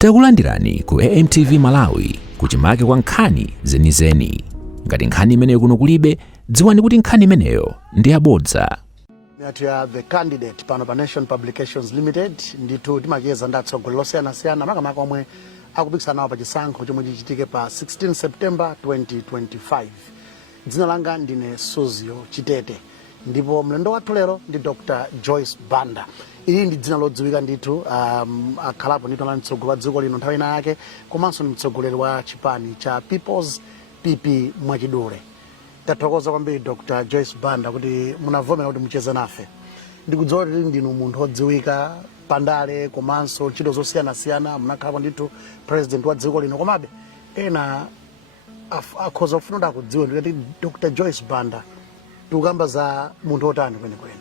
Takulandirani ku AMTV Malawi kuchimake kwa nkhani zenizeni. Ngati nkhani imeneyo kuno kulibe, dziwani kuti nkhani imeneyo ndi yabodza. The candidate pano pa Nation Publications Limited nditu timakeza ndatsogolero losiyana-siyana makamaka omwe akupikisana nawo pa chisankho chomwe chichitike pa 16 September 2025. Dzina langa ndine Suzio Chitete ndipo mlendo wathu lero ndi Dr. Joyce Banda. Ili ndi dzina lodziwika nditu akhalapo ndito na mtsogoleri wa dziko lino nthawi ina yake komanso ndi mtsogoleri wa chipani cha People's PP mwachidule. Tathokoza kwambiri Dr. Joyce Banda kuti munavomera kuti mucheze nafe. Ndikudziwa kuti ndinu munthu odziwika pandale komanso ntchito zosiyana-siyana, munakhalapo nditu president wa dziko lino, komabe ena akhoza kufuna akudziwa kuti Dr. Joyce Banda tikukamba za munthu otani kwenikweni.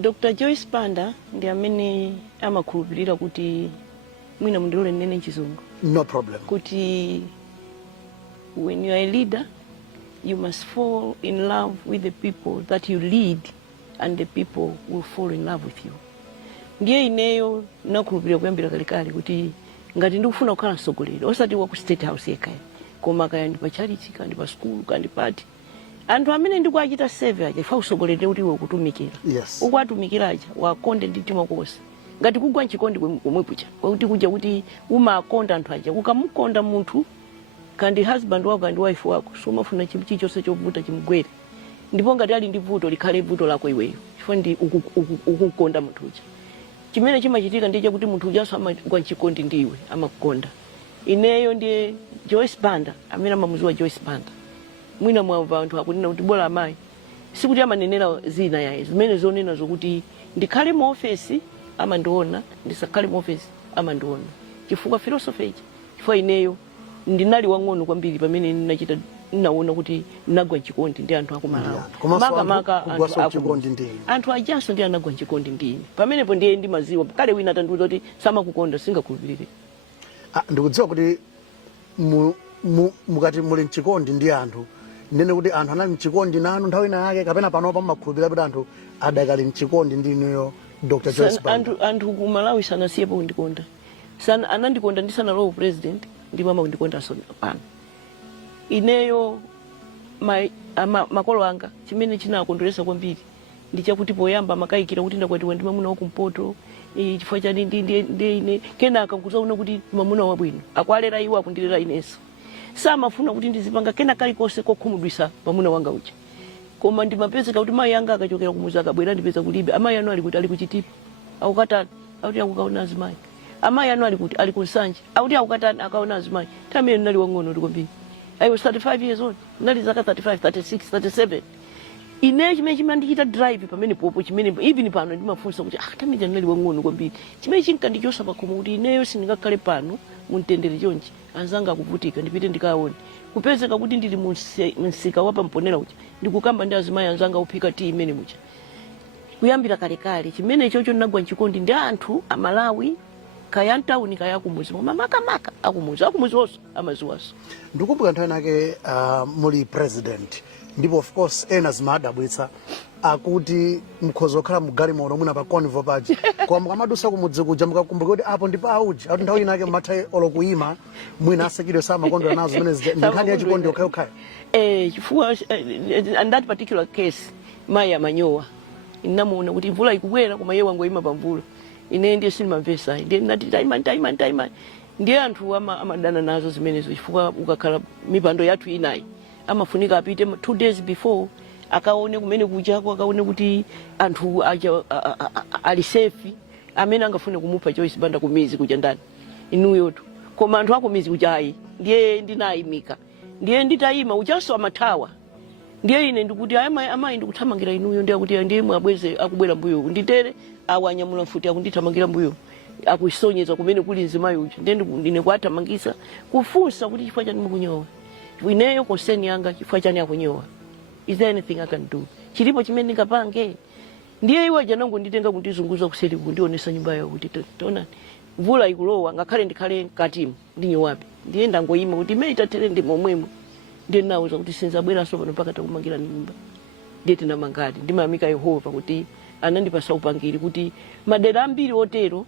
Dr. Joyce Banda ndi amene amakhulupirira kuti mwina mundilole nene chizungu. No problem. Kuti when you are a leader, you must fall in love with the people that you lead, and the people will fall in love with you. Ndiye ineyo nakhulupirira kuyambira kalekale kuti ngati ndikufuna kukhala mtsogoleri osati wa ku State House yekha, koma kaya ndi pa charity, kandi pa school, kandi party. Anthu amene ndikuachita survey aja ifa usogolerere kuti iwe ukutumikira. Yes. Ukwatumikira aja wakonde ndi mtima konse. Ngati kugwa nchikondi komwe kucha, kuti kuja kuti umakonda anthu aja, ukamukonda munthu kandi husband wako kandi wife wako, so umafuna chimchi chose chovuta chimugwere. Ndipo ngati ali ndi vuto likhale vuto lako iweyo. Chifukwa ndi ukukonda munthu uja. Chimene chimachitika ndiye kuti munthu uja amagwa nchikondi ndiwe, amakukonda. Ineyo ndiye Joyce Banda, amene amamuziwa Joyce Banda. Mwina mwamva anthu akunena kuti bola amayi sikuti amanenera zina yaye zimene zonena zokuti ndikhale mu office amandiona, ndisakhale mu office amandiona. Chifukwa philosophy ichi, chifukwa ineyo ndinali wang'ono kwambiri pamene ninachita ninaona kuti nagwa nchikondi ndi anthu akumalawi. Maka anthu ajanso ndi anagwa nchikondi ndine. Pamenepo ndiye ndi maziwa kale wina atandiuza kuti samakukonda singakhulupirire. Ndikudziwa kuti mukati muli nchikondi ndi anthu nene kuti anthu anali mchikondi nanu nthawi ina yake kapena panopa mmakhulupirira kuti anthu adakali mchikondi ndi ineyo Dr. Joyce Banda. Anthu ku Malawi sanasiyepo kundikonda. Anandikonda ndisanalowe president ndi mama kundikonda pano. Ineyo makolo anga chimene chinakondweresa kwambiri ndi chakuti poyamba makayikira kuti ndakwatiwa ndi mwamuna wakumpoto chifukwa chani ndi ine kenaka kuzaona kuti mwamuna wabwino akwalera iwo akundilera inenso. Samafuna kuti ndizipanga kena kalikonse kokhumudwisa mwamuna wanga uja. Koma ndimapezeka kuti mayi anga akachokera kumuzi akabwera ndipeza kulibe. Amayi anu ali kuti ali kuchitipa akukatana akuti akukaona azimayi. Amayi anu ali kuti ali kunsanje akuti akukatana akaona azimayi. Tamene ndinali wang'ono ndikombiri. I was 35 years old. Ndali zaka 35, 36, 37. Ine chimene chimandichita drive pamene popo chimene even pano ndimafunsa kuti tamene ndinali wang'ono kwambiri. Chimene chinkandichosa pakhomo kuti ineyo sindingakhale pano muntendere chonchi anzanga kuvutika ndipite ndikaone. Kupezeka kuti ndili msika wapa mponera uja ndikukamba ndi azimayi anzanga uphika tea imene muja. Kuyambira kalekale chimene chocho ndinagwa nchikondi ndi anthu amalawi kaya ntawuni kaya kumuzi makamaka akumuzi onse amaziwaso. Ndikukumbuka nthawi nake muli president ndipo of course ena zimadabwitsa akuti mkhozo okhala mugari mono muna pa convo paji koma mukamadusa kumudzi kuja mukakumbuka kuti apo ndipo auji akuti nthawi inake matha olokuyima mwina asekidwe samakondwera nazo zimene ndikhani ya chikondi okhaokhayo. Chifukwa in that particular case mayi amanyowa inamuona kuti mvula ikubwera koma iye wangoyima pa mvula. Ine ndiye sinimamvesa ndiye ndati taima ndiye anthu amadana nazo zimenezo chifukwa ukakhala mipando yathu inayi amafunika apite 2 days before akaone kumene kuchako akaone kuti anthu ali safe amene angafune kumupha Joyce Banda kumizi kuja ndani inuyotu. Koma anthu akumizi kujayi ndiye ndinayimika ndiye nditayima uchaso amathawa. Ndiye ine ndikuti amayi ndikuthamangira inuyo ndiye kuti ndiye mwabweze akubwera mbuyo nditere awanyamula mfuti akundithamangira mbuyo akuisonyeza kumene kuli nzimayi uja ndiye ndine kwathamangisa kufunsa kuti chifukwa chani mukunyowa. Ineyo concern yanga chifukwa chani akunyowa. Is there anything I can do? Chilipo chimene ndingapange. Ndiye iwo janongo nditenga kundizunguza kuseri kundionesa nyumba yawo kuti tona mvula ikulowa ngakhale ndikhale katimu ndinyowapi. Ndiye ndangoyima kuti meitatere ndi momwemo. Ndiye nauza kuti sinzabwera so pano mpaka takumangira nyumba. Ndiye tinamangadi ndimayamika Yehova kuti anandipasa upangiri kuti madera ambiri otero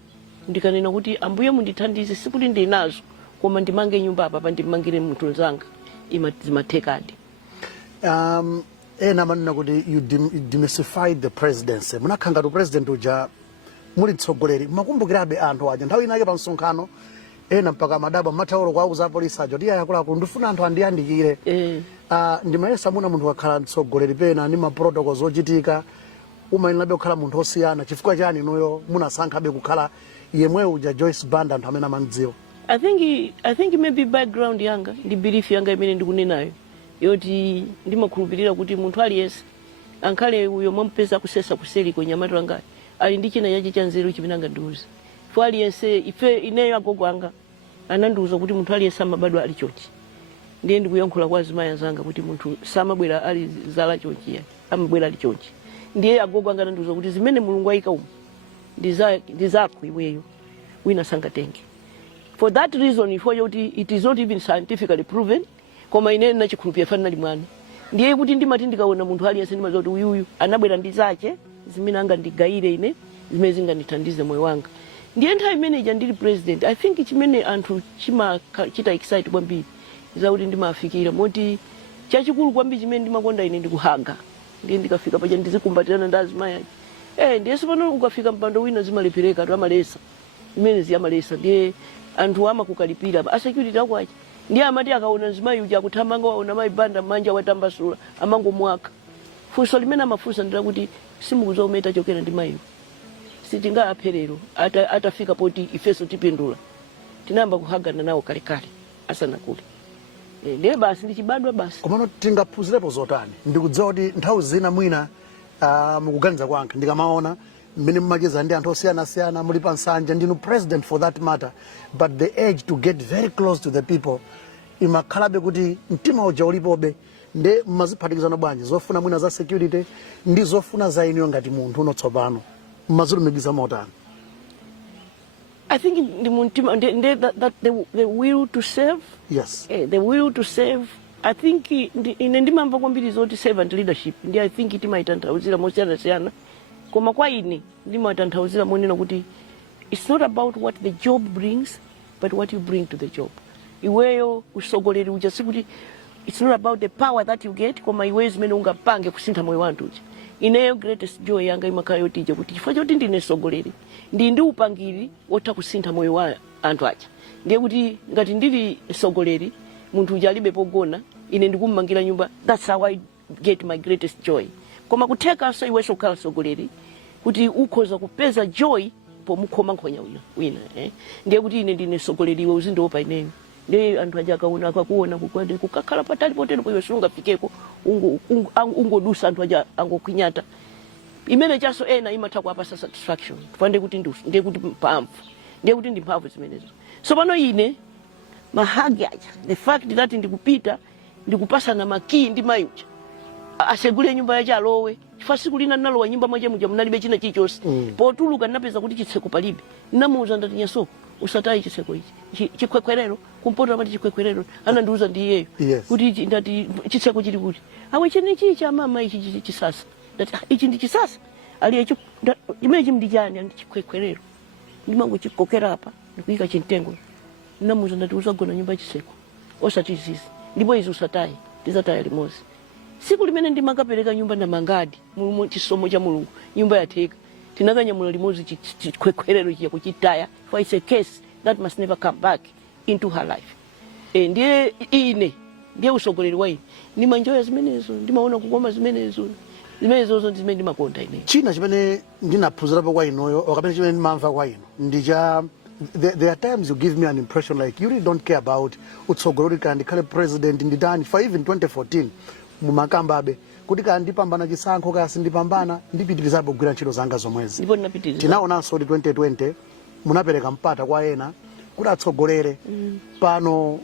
ndikanena kuti ambuye mundithandize sikuti ndinazo koma ndimange nyumba apa ndimangire munthu nzanga zimathekadi. Ena manena kuti you demystified the presidency. Munakhanga to president uja muli mtsogoleri makumbukirabe anthu aja nthawi inake pa msonkhano ena mpaka madaba mathaolo kwauza polisi aja ndiye yakulaku ndifuna anthu andiyandikire. Ndimayesa muna munthu wakhala mtsogoleri pena ndi ma protocols ochitika umayinabe kukhala munthu osiyana chifukwa chani inoyo munasankhabe kukhala yemwe uja Joyce Banda anthu amene amandziwa? I think maybe background yanga ndi belief yanga imene ndikunenayo yoti ndimakhulupirira kuti munthu aliyense ankhale uyo mwampeza kusesa kuseli kwenye amato anga ali ndi china yachi cha nzeru chimene angandiuza. Fo aliyense ife ineyo agogo anga anandiuza kuti munthu aliyense amabadwa ali chonchi. Ndiye ndikuyankhula kwa azimaya zanga kuti munthu samabwera ali zala chonchi yake amabwera ali chonchi. Ndiye agogo anga anandiuza kuti zimene Mulungu ayika umu ndi zako iweyo wina sangatenge. For that reason it is not even scientifically proven koma ine nachikhulupirira fana nali mwana. Ndiye kuti ndimati ndikaona munthu aliyense ndimaziwa kuti uyuyu anabwera ndi zake zimene angandigaire ine zimene zingandithandize moyo wanga. Ndiye nthawi imene ndili president I think chimene anthu chimachita excite kwambiri zakuti ndimafikira moti chachikulu kwambiri chimene ndimakonda ine ndikuhaga. Ndiye ndikafika paja ndizikumbatirana ndi azimaya. Ndiye sipano ukafika mpando wina zimalepereka to amalesa zimene ziyamalesa ndiye anthu amakukalipira a security akwachi. Ndiye amati akaona zimayi uja akuthamanga waona mayi Banda manja watambasula amangomwaka. Funso limene amafunsa ndira kuti simukuzometa chokera ndi mayiyo. Sitinga apherero atafika poti ifeso tipindula. Tinamba kuhagana nawo kalekale asanakule. Ndiye basi ndichibadwa basi. Komano tingaphunzirepo zotani? Ndikudziwa kuti nthawi zina mwina mukuganiza kwanga ndikamaona mmene mumacheza ndi anthu osiyana muli pa nsanja ndinu president for that matter, but the urge to get very close to the people imakhalabe kuti mtima uja ulipobe. Nde mmaziphatikizana bwanji zofuna mwina za security ndi zofuna za iniyo ngati munthu unotsopano mmazilumikizana motani? I think the will to serve. Yes. The will to serve. I think ine ndimamva kwambiri zoti servant leadership ndi I think timaitanthauzira mosiyana koma kwa ine ndimatanthauzira monena kuti it's not about what the job brings but what you bring to the job. Iweyo usogoleri uja sikuti it's not about the power that you get koma iweyo zimene ungapange kusintha moyo wanthu uja. Ineyo greatest joy yanga imakhala yotija kuti chifukwa choti ndine sogoleri ndi upangiri wotha kusintha moyo wa anthu aja. Ndiye kuti ngati ndili sogoleri munthu uja alibe pogona ine ndikummangira nyumba. That's how I get my greatest joy. Koma kutheka so iweso kukhala sogoleri kuti ukhoza kupeza joy pomukhoma nkhonya wina. Ndiye kuti ine ndine sogoleri iwe uzindiopa ineyo. Ndiye anthu aja akaona akakuona kukwade kukakhala patali potero iwe sungafikeko ungodusa anthu aja angokwinyata. Imene chaso ena imatha kuapasa satisfaction. Tufande kuti ndusu ndiye kuti mphamvu. Ndiye kuti ndi mphamvu zimenezo. So pano ine mahagi aja the fact that ndikupita ndikupasa na makii ndi mayucha asegule nyumba yacha alowe chifukwa siku lina nalowa nyumba mwache muja munalibe china chichonse. Potuluka ndinapeza kuti chitseko palibe namuuza ndati nyaso usatayi chiseko ichi chikwekwerero kumpota mati chikwekwerero anandiuza ndi iyeyo kuti ndati chitseko chili kuti awe chene chicha mama ichi chisasa ndati ichi ndi chisasa ali ichi imene chimdi chani ndi chikwekwerero ndimango chikokera apa ndikuika chintengo namuuza ndati uzagona nyumba chiseko osati zizi ndipo izi usatayi ndizataya limozi. Siku limene ndimakapereka nyumba na mangadi mu chisomo cha Mulungu nyumba yatheka tinakanyamula limozi chikwekwerero chiya kuchitaya for it's a case that must never come back into her life. Ndiye ine ndiye usogoleri wa ine ndimanjoya zimenezo ndimaona kukoma zimenezo zimene ndimakonda ine. China chimene ndinaphunzirapo kwa inoyo okapena chimene ndimamva kwa ino ndija there are times you give me an impression like you really don't care about utsogoleri kandi ndikhale president nditani for even 2014 mumakambabe kuti kandi ndipambana chisankho kasi ndipambana ndipitirizabe kugwira ntchito zanga zomwezi. Ndipo ndinapitiriza. Tinaonanso kuti 2020 munapereka mpata kwa ena kuti atsogolere pano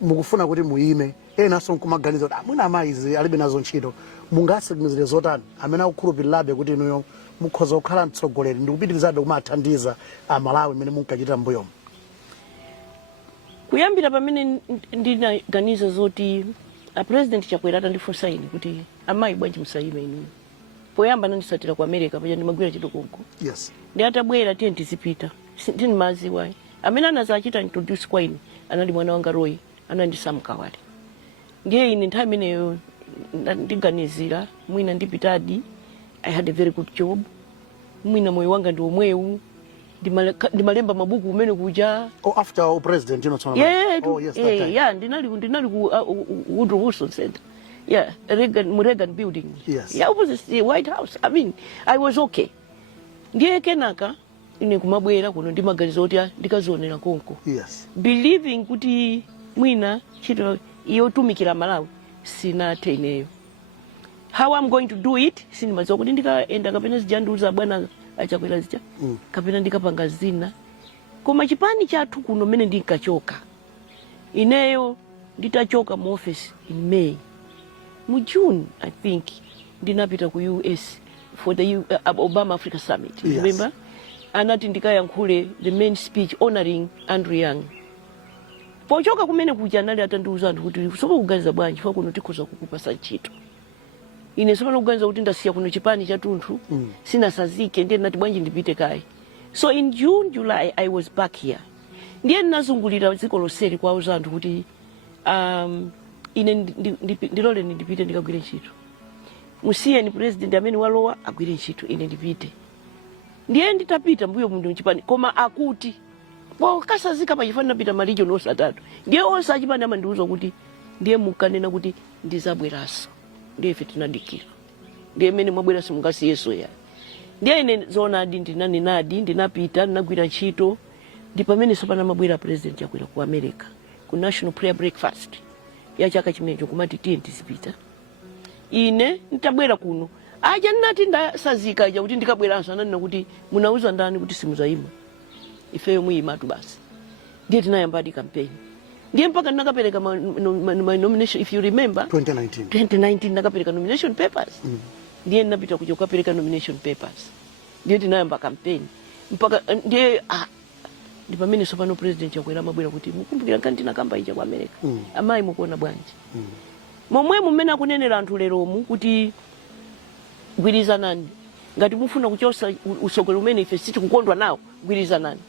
mukufuna kuti muime ena so nkumaganiza kuti mwina amayizi alibe nazo ntchito mungasekumizire zotani amene akukhulupirirabe kuti inuyo mukhoza kukhala mtsogoleri ndikupitirizabe kumathandiza amalawi mmene munkachita mbuyomo? Kuyambira pamene ndinaganiza zoti a president chakwera atandifunsa ine kuti amayi bwanji musayime inu poyamba nandisatira ku America paja ndimagwira chito konko. Yes. Ndi atabwera tiye ndizipita ndini maziwa amene anazachita introduce kwa ine anali mwana wanga Roy anandisamuka wale ndiye ine nthawi imeneyo ndiganizira mwina ndipitadi. I had a very good job, mwina moyo wanga ndi omwewu ndimalemba mabuku umene kuja. After president yeah, ndinali ku Woodrow Wilson Center, Reagan building, opposite the White House. I mean, I was okay. Ndiye kenaka ine kumabwera kuno ndimaganiza kuti ndikazionera konko, believing kuti mwina chito yotumikira Malawi sinathe ineyo. How I'm going to do it sinimadziwa kuti ndikaenda kapena zijanduza bwana achakwera zija kapena ndikapanga zina. Koma chipani chathu kuno mene ndinkachoka ineyo nditachoka mu office in May, mu June I think ndinapita ku US for the Obama Africa Summit. Remember, anati ndikayankhule the main speech honoring Andrew Young. Pochoka kumene kuja nali atandiuza anthu kuti sopo kuganiza bwanji fa kuno tikhoza kukupasa ntchito. Ine sopo kuganiza kuti ndasiya kuno chipani chathunthu sinasazike ndiye nati bwanji ndipite kai. So in June, July I was back here. Ndiye nazungulira dziko loseri kwa uzanthu kuti ine ndilole ndipite ndikagwire ntchito. Musiye ni president amene walowa agwire ntchito ine ndipite. Ndiye nditapita mbuyo mundu chipani koma akuti kasazika pachifana napita region onse atatu. Ndiye onse achipani amandiuza kuti ndiye mukanena kuti ndizabweraso. Ndiye ife tinadikira. Ndiye mene mwabwera simungasiyeso ya. Ndiye ine zona adi ndinapita ndinagwira ntchito ndi pamene sopana mabwera president yakwera ku America ku National Prayer Breakfast ya chaka chimenecho kumati tiye tizipita. Ine nitabwera kuno aja nati ndasazika aja kuti ndikabweranso ananena kuti munauza ndani kuti simuzayima ifeyo muyimatu basi. Ndiye tinayamba di campaign. Ndiye mpaka ndinakapereka my nomination, if you remember 2019 nakapereka nomination papers. Ndiye napita kuja kupereka nomination papers. Ndiye tinayamba campaign mpaka ndiye ndi pamene sopano president yakwera mabwera kuti mukumbukira kanti nakamba ija ku America. Amayi mukuona bwanji. Momwe mumene akunenera anthu leromu kuti gwirizanani ngati mufuna kuchosa usogolo umene ife siti kukondwa nawo gwirizanani.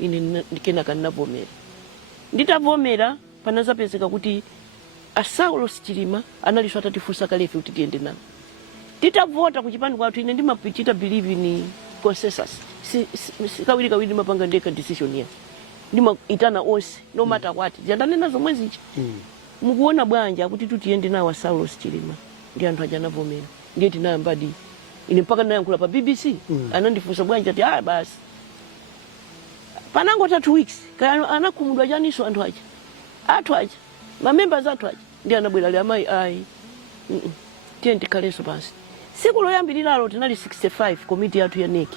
Ine ndikenaka ndinavomera. Nditavomera panazapezeka kuti Saulos Chilima analiso atatifunsa kalefe kuti tiyende nani. Titavota kuchipani kwathu ine ndimapita believe in consensus. Kawiri ndimapanga ndeka decision ya. Ndimaitana onse no matter what. Ziyandanena zomwe zichi. Mukuona bwanja kuti tutiyende nawo Saulos Chilima. Ndi anthu aja anavomera. Ndiye tinayamba di. Ine mpaka ndayankhula pa BBC anandifunsa bwanja ati basi. Panango 3 weeks kaya anakumudwa janiso anthu aja. Athu aja. Ma members athu aja. Ndiye anabwera ali amayi tiye ndikaleso basi. Siku loyambirira tinali 65 committee yathu ya NEC.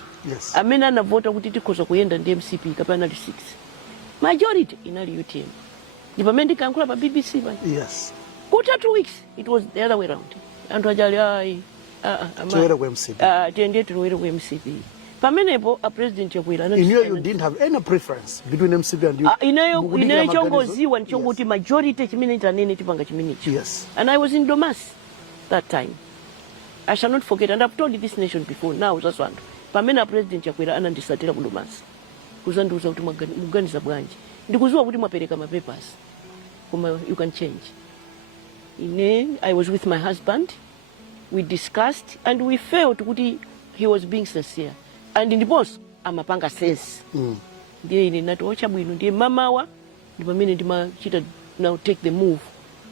Amene anavota kuti tikhoza kuyenda ndi MCP kapena ndi 6. Majority inali UTM. Ndipo mende ndikayankhula pa BBC bani. Ku 3 weeks it was the other way around. Anthu ajali tiwere ku MCP. Tiende tiwere ku MCP. Pamenepo a president yakwera anati you didn't have any preference between MCP and you. Ineyo chongoziwa nchonguti majority chimene tanene tipanga chimenecho. And I was in Domasi that time. I shall not forget, and I've told this nation before now that's one. Pamena president yakwera anandisatira ku Domasi. Kuzanduza kuti muganiza bwanji. Ndikuziwa kuti mwapereka ma papers. Kuma you can change. I was with my husband. We discussed and we felt kuti he was being sincere. And in the boss, amapanga sense. Ndiye ine nati ocha bwino ndiye mamawa ndipo pamene ndimachita now take the move.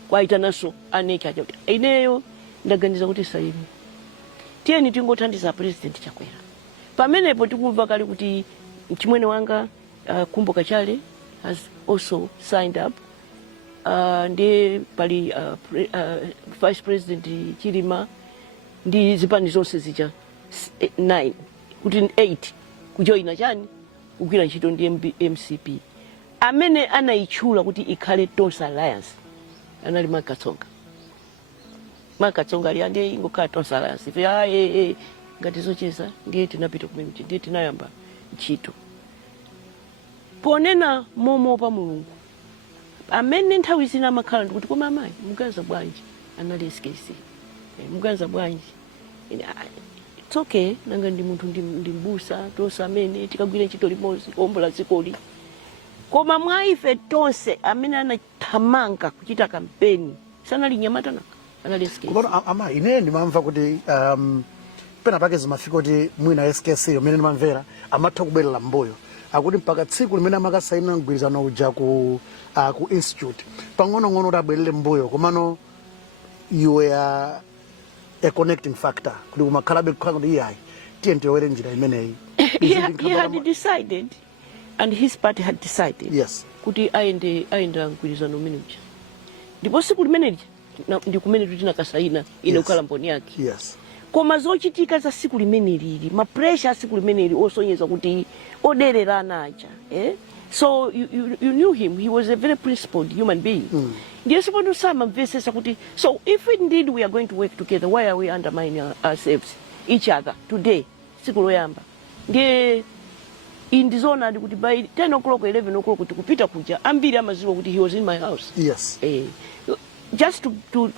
Kwa itanaso aneke aja kuti ineyo ndaganiza kuti saini. Tiyeni tingothandiza president chakwera. Pamenepo tikumva kali kuti chimwene wanga Kumbo Kachale has also signed up. Ndiye pali Vice President Chilima ndi zipani zonse zija 9 kuti 8 kujoina chani kugwira ntchito ndi MCP. Amene anaichula kuti ikhale Tonse Alliance anali Makatsonga. Makatsonga ali ndiye ingokhala Tonse Alliance. Ife ngati zocheza ndiye tinapita kumene ndiye tinayamba ntchito. Ponena momo pa Mulungu. Amene nthawi zina amakhala ndikuti koma amayi muganiza bwanji anali SKC. Muganiza bwanji it's okay nanga ndi munthu ndi mbusa tonse amene tikagwira ntchito limodzi kuombola dzikoli. Koma mwa ife tonse amene anathamanga kuchita kampeni sanali Nyamata anali SKC. Koma ama ine ndimamva kuti pena pake zimafika kuti mwina SKC amene ndimamvera amatha kubwerera mbuyo akuti mpaka tsiku limene amakasaina mgwirizano uja ku institute pang'ono-ng'ono kuti abwerere mbuyo komano you were a connecting factor kuti kumakhalabe kukhala kuti iyayi tiye ndiyowere njira imeneyi. He had decided and his party had decided yes kuti aenda mgwirizano umene uja ndipo siku limene ndi kumene tinakasaina ine kukhala mboni yake. yes Koma zochitika za siku limene lili ma pressure a siku limene lili osonyeza kuti odererana aja so you knew him. He was a very principled human being. Ndiye sipono sama mvesesa kuti so if indeed we are going to work together, why are we undermining ourselves each other today siku loyamba. Ndiye indizona ndi kuti by 10 o'clock 11 o'clock kuti kupita kuja ambiri amaziwa kuti he was in my house. yes Just to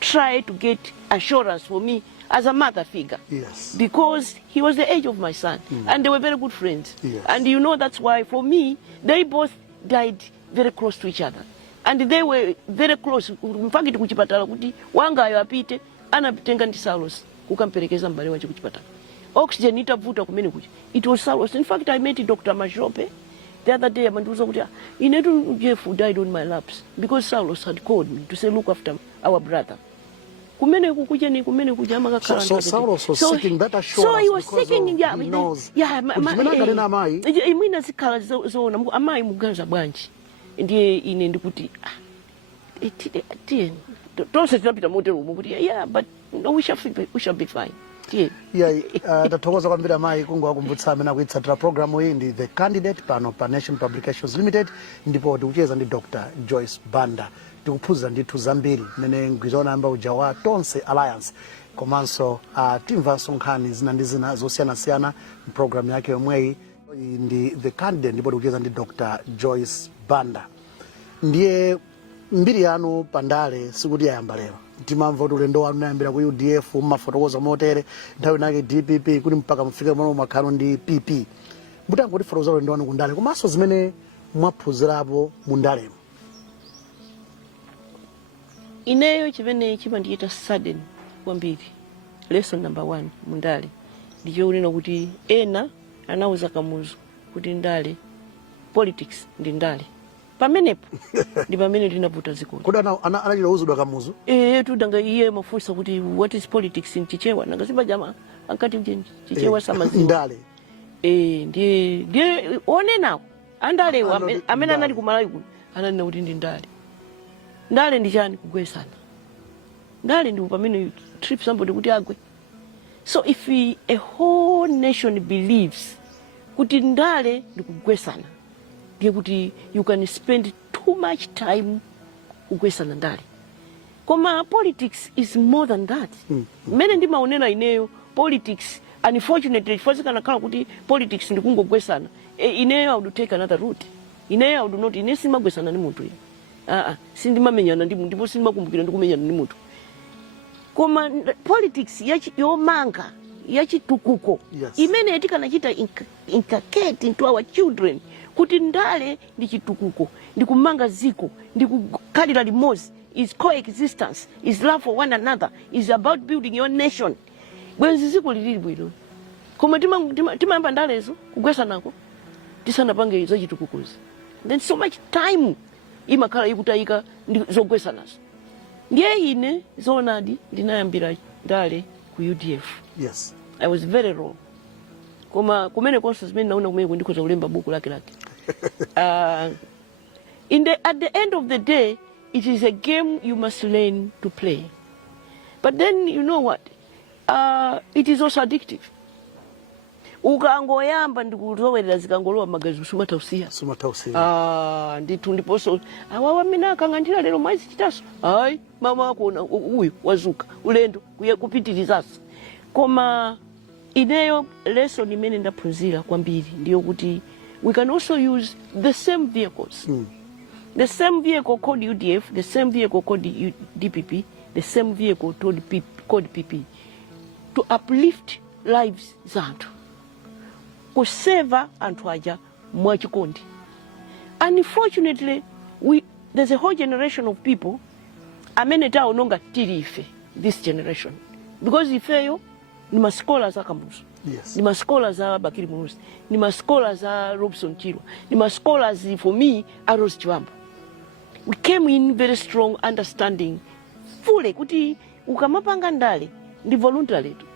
try to get assurance for me as a mother figure. yes Because he was the age of my son and they were very good friends. Yes. And you know that's why for me they both died very close to each other and they were very close. Mfakiti kuchipatala kuti wanga ayo apite anatenga ndi Saulos kukamperekeza mbale wache kuchipatala. Oxygen itavuta kumene kuja. It was Saulos. In fact I met Dr. Mashope the other day amandiuza kuti inetu Jeff died on my laps because Saulos had called me to say look after our brother. Kumene kukuja ni kumene kuja amakakhala. So Saulos was seeking that assurance. So he was seeking he knows. Imwina zikhala zoona amayi muganza bwanji. Ndiye ine ndikuti tonse tinapita motero kuti yeah but no, we shall be fine. Tathokoza kwambiri amayi kungowakumbutsa amene akuitsatira programu iyi ndi The Candidate pano pa Nation Publications Limited ndipo tikucheza ndi Dr. Joyce Banda tikuphunzira ndithu zambiri mmene mgwirizano amba uja wa Tonse Alliance komanso timvanso nkhani zina ndi zina zosiyanasiyana mpulogalamu yake yomweyi ndi The Candidate ndipo tikucheza ndi Dr. Joyce Banda. Ndiye mbiri yanu pandale sikuti yayamba lero timamva kuti ulendo wanu unayambira ku UDF mmafotokoza motere nthawi nake DPP kuti mpaka mufike pamene mumakhala ndi PP. Mutangoti fotokoza ulendo wanu kundale komanso zimene mwaphunzirapo mundalemo. Ineyo chimene chimandichita sudden kwambiri lesson number 1 mundale ndicho unena kuti ena anauza kamuzu kuti ndale politics ndi ndale pamenepo ndi pamene ndinavuta zikolo. Kodi anachilowuzidwa kamuzu? Tudanga iye mafunsa kuti what is politics in Chichewa nanga simba jama ankati Chichewa samaziwa ndale ndiye one nawo andalewa amene anali kumalawi kuno ananena kuti ndi ndale. Ndale ndi chani? Kugwesana. Ndale ndi pamene trip somebody kuti agwe. So if a whole nation believes kuti ndale ndi kugwesana ndiye kuti you can spend too much time kugwesana ndale. Koma politics is more than that. Mene ndimaonera ineyo politics unfortunately first kana kala kuti politics ndi kungogwesana ineyo I would take another route. Ineyo I would not inesimagwesana ni munthu ine. Sindimamenyana ndi munthu ndipo sindimakumbukira ndi kumenyana ndi munthu. Koma politics yomanga yachitukuko imene tikanachita inculcate into our children kuti ndale ndi chitukuko ndi kumanga ziko ndi kukhalira limodzi is coexistence is love for one another is about building your nation. Bwenzi ziko lili bwino koma timayamba ndalezo kugwesanako tisanapange za chitukukozi then so much time imakhala ikutayika ndi zogwesanazo. Ndiye ine zoonadi ndinayambira ndale ku UDF. Yes. I was very wrong. Koma kumene konse zimene naona kumene ndikoza kulemba buku lake. At the end of the day it is a game you must learn to play. But then you know what? It is also addictive. Ukangoyamba ndikuzowerera zikangolowa magazi sumatausiya. Nditu ndiponso awawa mina akangandira lero mwezi chitaso. Hayi mama wako uyu wazuka ulendo kupitirizaso. Koma ineyo lesson imene ndaphunzira kwambiri ndiyo kuti we can also use the same vehicles. The same vehicle called UDF, the same vehicle called DPP, the same vehicle called PP to uplift lives zathu, kuseva anthu aja mwachikondi. Unfortunately, there's a whole generation of people amene taononga tirife, this generation, because ifeyo ni maskola za Kamuzu, yes, ni maskola za Bakiri Munusi, ni maskola za Robson Chilwa, ni maskola for me Aros Chiwamba. We came in very strong understanding fully kuti ukamapanga ndale ndi voluntary tu.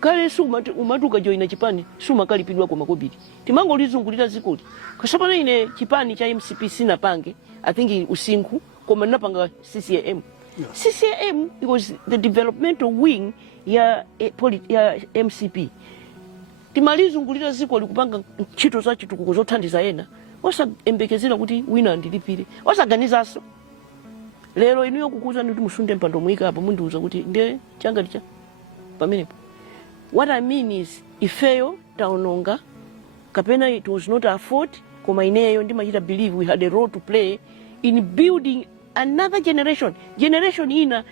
Kale umatuka joina chipani suma kalipidwa kwa makobiri. Timango lizungulira zikuli. Kwa sababu ine chipani cha MCP sina pange, I think usinku kwa napanga CCM. Yes. CCM was the developmental wing ya MCP. Timalizungulira zikuli kupanga chito za chitukuko zothandiza ena. Wasa embekezera kuti wina ndilipire. Wasa ganizaso. Lero inuyo kukuza ndi musunde mpando mwika apa mundiuza kuti nde changa licha pamenepo. What I mean is, ifeyo taononga kapena it was not our fault, koma ineyo ndimachita believe we had a role to play in building another generation ina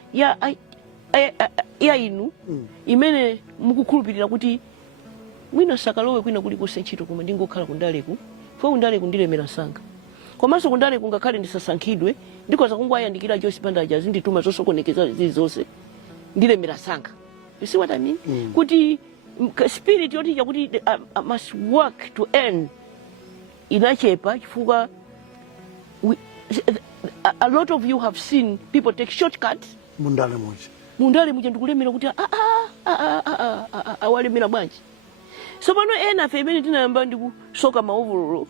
ya inu imene mukukhulupirira kuti mwina sakalowe kwina kuliko senchito koma ndingokhala kundaleku fo kundaleku ndilemera sanga komanso kundaleku ngakhale ndisasankhidwe ndikoza kungwayandikira Joyce Banda ajazi ndituma zosokonekeza zizonse ndilemera sanga. You see what I mean? Kuti spirit yoti kuti I must work to earn inachepa chifuka. A lot of you have seen people take shortcuts. Mundale muja ndikulemera kuti awalemera bwanji. So pano ena femeni tinayamba ndikusoka maovorolo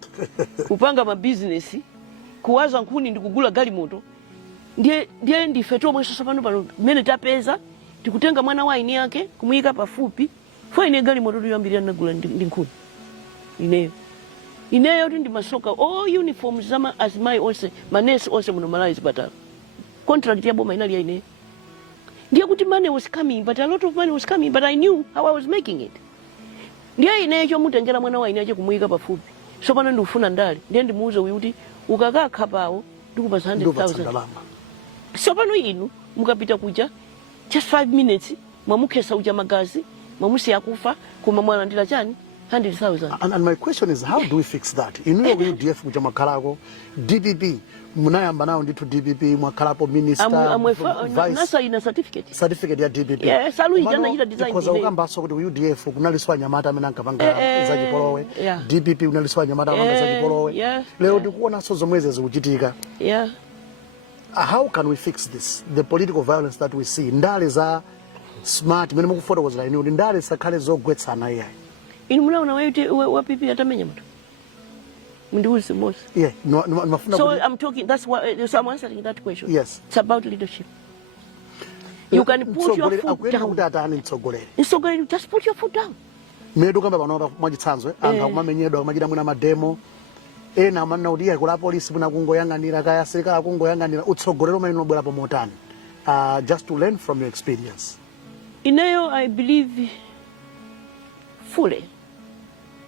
kupanga mabusiness kuwaza nkhuni ndikugula galimoto ndiye ndifeto mwe sasa pano mene tapeza tikutenga mwana wa ini yake kumuyika pafupi fo ine galimoto tuyambirira nagula ndi nkhuni ineyo ndi masoka all uniforms zama as my onse manesi onse muno Malawi batala contract ya boma inali ya ine ndiye kuti money was coming, but a lot of money was coming, but I knew how I was making it. Ndiye ineyo mutengera mwana wa ine yake kumuyika pafupi so pano ndikufuna ndale ndiye ndimuuze kuti ukaka khapawo ndikupasa 100,000 so pano inu mukapita kuja just 5 minutes mwamukesa uja magazi mwamusi yakufa kuma mwana ndila chani 100,000. And my question is, how do we fix that? Inuyo UDF kuja makalako DPP munayamba nao nditu DPP mwakalapo minister vice nasa ina certificate ya DPP. Yes, alu ijana ila design because ukambaso kuti UDF kunaliswa nyamata amene ankapanga za chipolowe DPP kunaliswa nyamata amanga za chipolowe leo ndikuona so zomweze zikuchitika. How can we fix this, the political violence that we see? Ndale za smart mene mukufotokozera inu ndale sakhale zogwetsana iyayi inu munaona wa pipi atamenya mtu mundiuze most. So I'm talking, that's what, so I'm answering that question. Yes. It's about leadership. You can put your foot down. You just put your foot down. Medu kamba panopa mwachitsanzwe anga kumamenyedwa kumachita mwina mademo ena manna udiya kula polisi muna kungoyang'anira kaya serikali kungoyang'anira utsogolero maino bwera pomotani just to learn from your experience. Ineyo I believe fully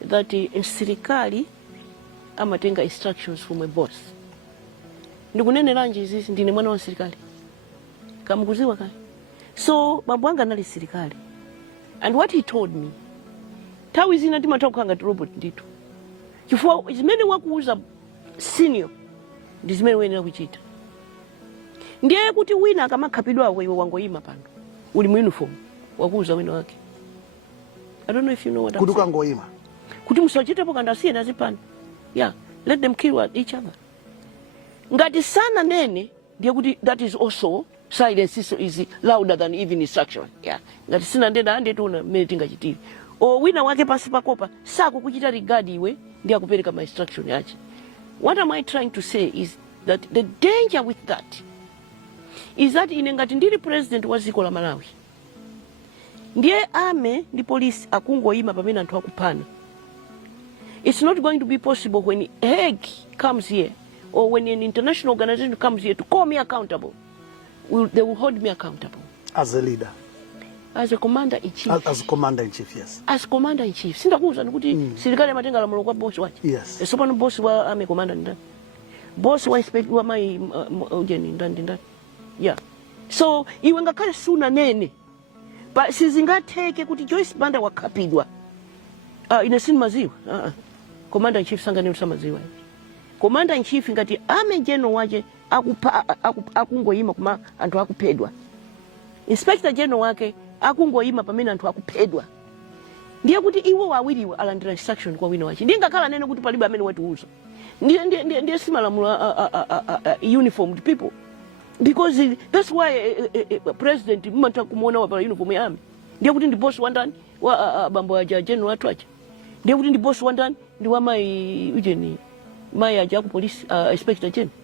that in serikali amatenga instructions from a boss. Ndikunenera nje izi ndine mwana wa serikali kamukuziwa kale so babu wanga nali serikali and what he told me tawi zina timatoka ngati robot nditu chifukwa zimene wakuuza senior ndi zimene wenera kuchita ndiye kuti wina akamakhapidwa iwe wangoyima pano uli mu uniform wakuuza wina wake. I don't know if you know what I'm saying. Kuduka ngoyima kuti musachitepo kanda siye nazipana let them kill each other. Ngati sana nene ndiye kuti that is also silence is louder than even instruction. Ngati sina ndenda ande tuna mene tingachitire o wina wake pasi pakopa sako kuchita regard iwe ndiye akupereka my instruction yache. What am I trying to say is that the danger with that is that ine ngati ndili president wa ziko la Malawi ndiye ame ndi police akungoyima pamene anthu akupana. It's not going to be possible when Hague comes here or when an international organization comes here to call me accountable. They will hold me accountable. As a leader? As a commander-in-chief. As commander-in-chief, yes. As commander-in-chief. Sindakuza nikuti serikali matenga lamulo kwa boss wachi. Yes. So pano boss wa ame commander ndani. Boss wa inspector wa mai ujeni ndani. So iwe ngakale suna nene pa sizingatheke kuti Joyce Banda wakhapidwa ine sinimaziwa commander in chief sangane usamaziwa commander in chief ngati general wache akungoyima kuma anthu akuphedwa, inspector general wake akungoyima pamene anthu akuphedwa, ndiye kuti iwo awiriwo alandira instruction kwa wina wache. Ndingakhala nene kuti palibe amene watiuza, ndiye simalamulo uniformed people, because that's why president mumata kumuona wapala uniform ya army. Ndiye kuti ndi boss wandani wa bambo aja general atwacha, ndiye kuti ndi boss wandani ndi wa mai ujeni mai aja ku police inspector general.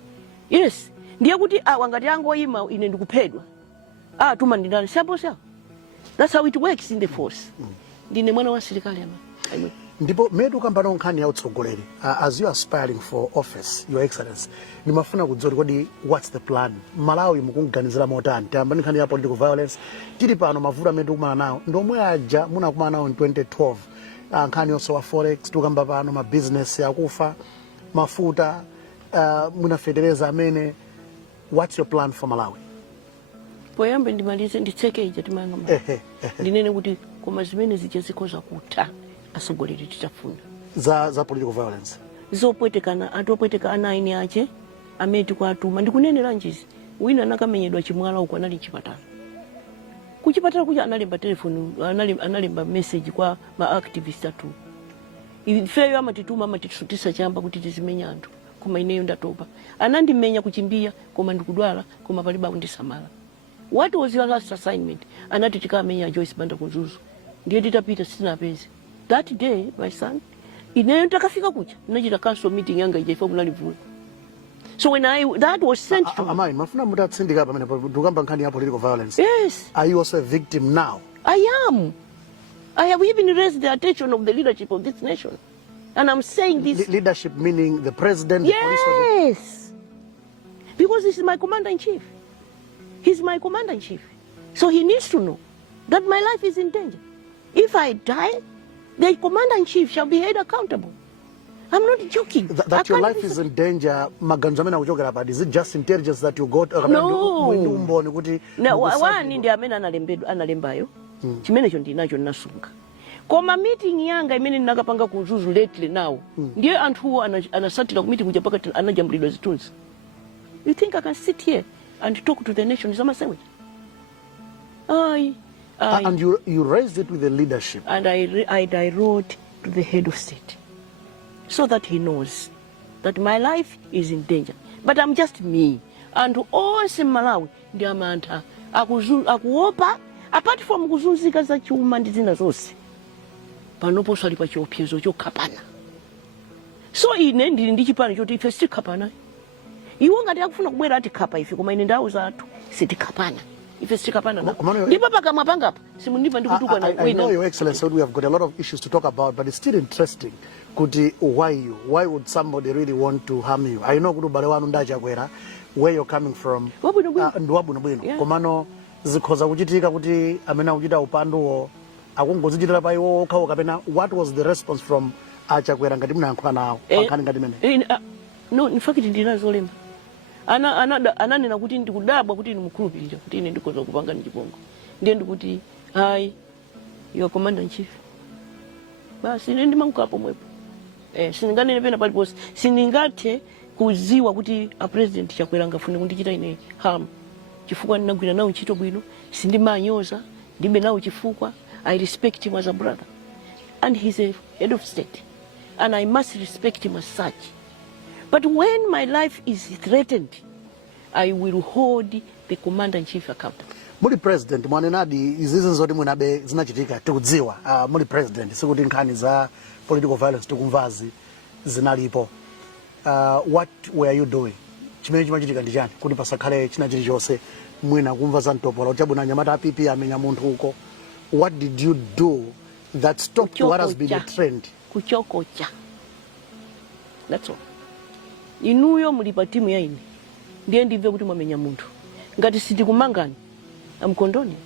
Yes, ndiye kuti wangati angoyima ine ndikuphedwa tuma ndindani sapo sapo. That's how it works in the force. Ndine mwana wa serikali ama. Ndipo medu kambano nkhani ya utsogoleri, as you are aspiring for office, your excellency, nimafuna kudzoti kodi what's the plan? Malawi mukunganizira motani tamba nkhani ya political violence tili pano mavuto medu kumana nawo ndomwe aja munakumana nawo in 2012 nkhani yonso wa forex tukamba pano ma business yakufa mafuta munafedereza amene. What's your plan for Malawi? Poyambe ndimalize nditseke ija timanga ndinene kuti koma zimene zichezikoza kuta asogoleri tichafuna za political violence zopwetekana atopweteka anaini ache ameti kwatuma ndikunenera njizi wina nakamenyedwa chimwala uko anali chipatala kuchipatala kuja analemba telefoni analemba message kwa ma activist atu ifeyo amatituma amatitsutisa chamba kuti tizimenya anthu koma ineyo ndatopa anandimenya kuchimbia koma ndikudwala koma paliba kundisamala. What was your last assignment? Anati tikamenya Joyce Banda kuzuzu ndiye titapita sina pezi. That day my son ineyo takafika kucha nachita council meeting yanga ijaifa kunalivula. So when that was sent to amai mafuna mutatsindika pamene tukamba nkhani ya political violence. Yes. Are you also a victim now? I am. I have even raised the attention of the leadership of this nation. And I'm saying this leadership meaning the president, yes. The police Yes. Because this is my commander in chief. He's my commander in chief. So he needs to know that my life is in danger. If I die, the commander in chief shall be held accountable. I'm not joking. That your life is in danger, maganzamena uchokera padi. Is it just intelligence that you got? No. No, wani ndi amena analembayo. Chimene cho ndinacho nasunga. Koma meeting yanga imene nakapanga kuzuzu lately now. Ndiye anthu anasatira ku meeting kuja pakati anajambulidwa zitunzi. You think I can sit here and talk to the nation? Is that my and you raised it with the leadership. And I wrote to the head of state so that he knows that my life is in danger. But I'm just me. And all in Malawi, ndi amantha akuopa apart from kuzunzika za chuma ndi zina zonse. Panopo sali pa chiopsezo chokhapana. So ine ndili ndi chipani choti ife sikhapana. Iwo ngati akufuna kubwera ati khapa ife koma ine ndawo zathu sitikhapana. Ife sikhapana na. Ndipo pakamwa pangapa simundipa ndikutuka na I know your excellency, we have got a lot of issues to talk about, but it's still interesting. Why would somebody really want to harm you? I know kuti bale wanu ndachakwera where you're coming from. Ndwabwino. Komano zikhoza kuchitika kuti amene akuchita upanduwo akungozichitira pa iwo okhawo kapena what was the response from achakwera ngati munayankhula nawo pakhani ngati mene? No, in fact ndinazolemba. Ananena kuti ndikudabwa kuti ndimukhulupirira kuti ine ndikoza kupanga ndichibongo. Ndiye ndikuti hi your commander in chief. Basi ine ndimangukapo mwepo. Siningane pena paliponse siningathe kuziwa kuti a president chakwera ngafune kundichita ine harm. Chifukwa ndinagwira nawo ntchito bwino, sindimanyoza, ndibe nawo chifukwa. I respect him as a brother. And he's a head of state. And I must respect him as such. But when my life is threatened, I will hold the commander-in-chief accountable. Muli president, mwanenadi izizi zoti mwinabe zinachitika tikudziwa. Muli president, sikuti nkhani za political violence tikumvazi zinalipo. What were you doing? Chimene chimachitika ndi chani? Kuti pasakhale china chilichonse mwina kumva za mtopola uchabuna nyamata apipi amenya munthu uko. What did you do that stopped what has been a trend? Kuchokocha. That's all. Inuyo mulipa timu ya ine. Ndiye ndimve kuti mwamenya munthu. Ngati sitikumangani. I'm condoning.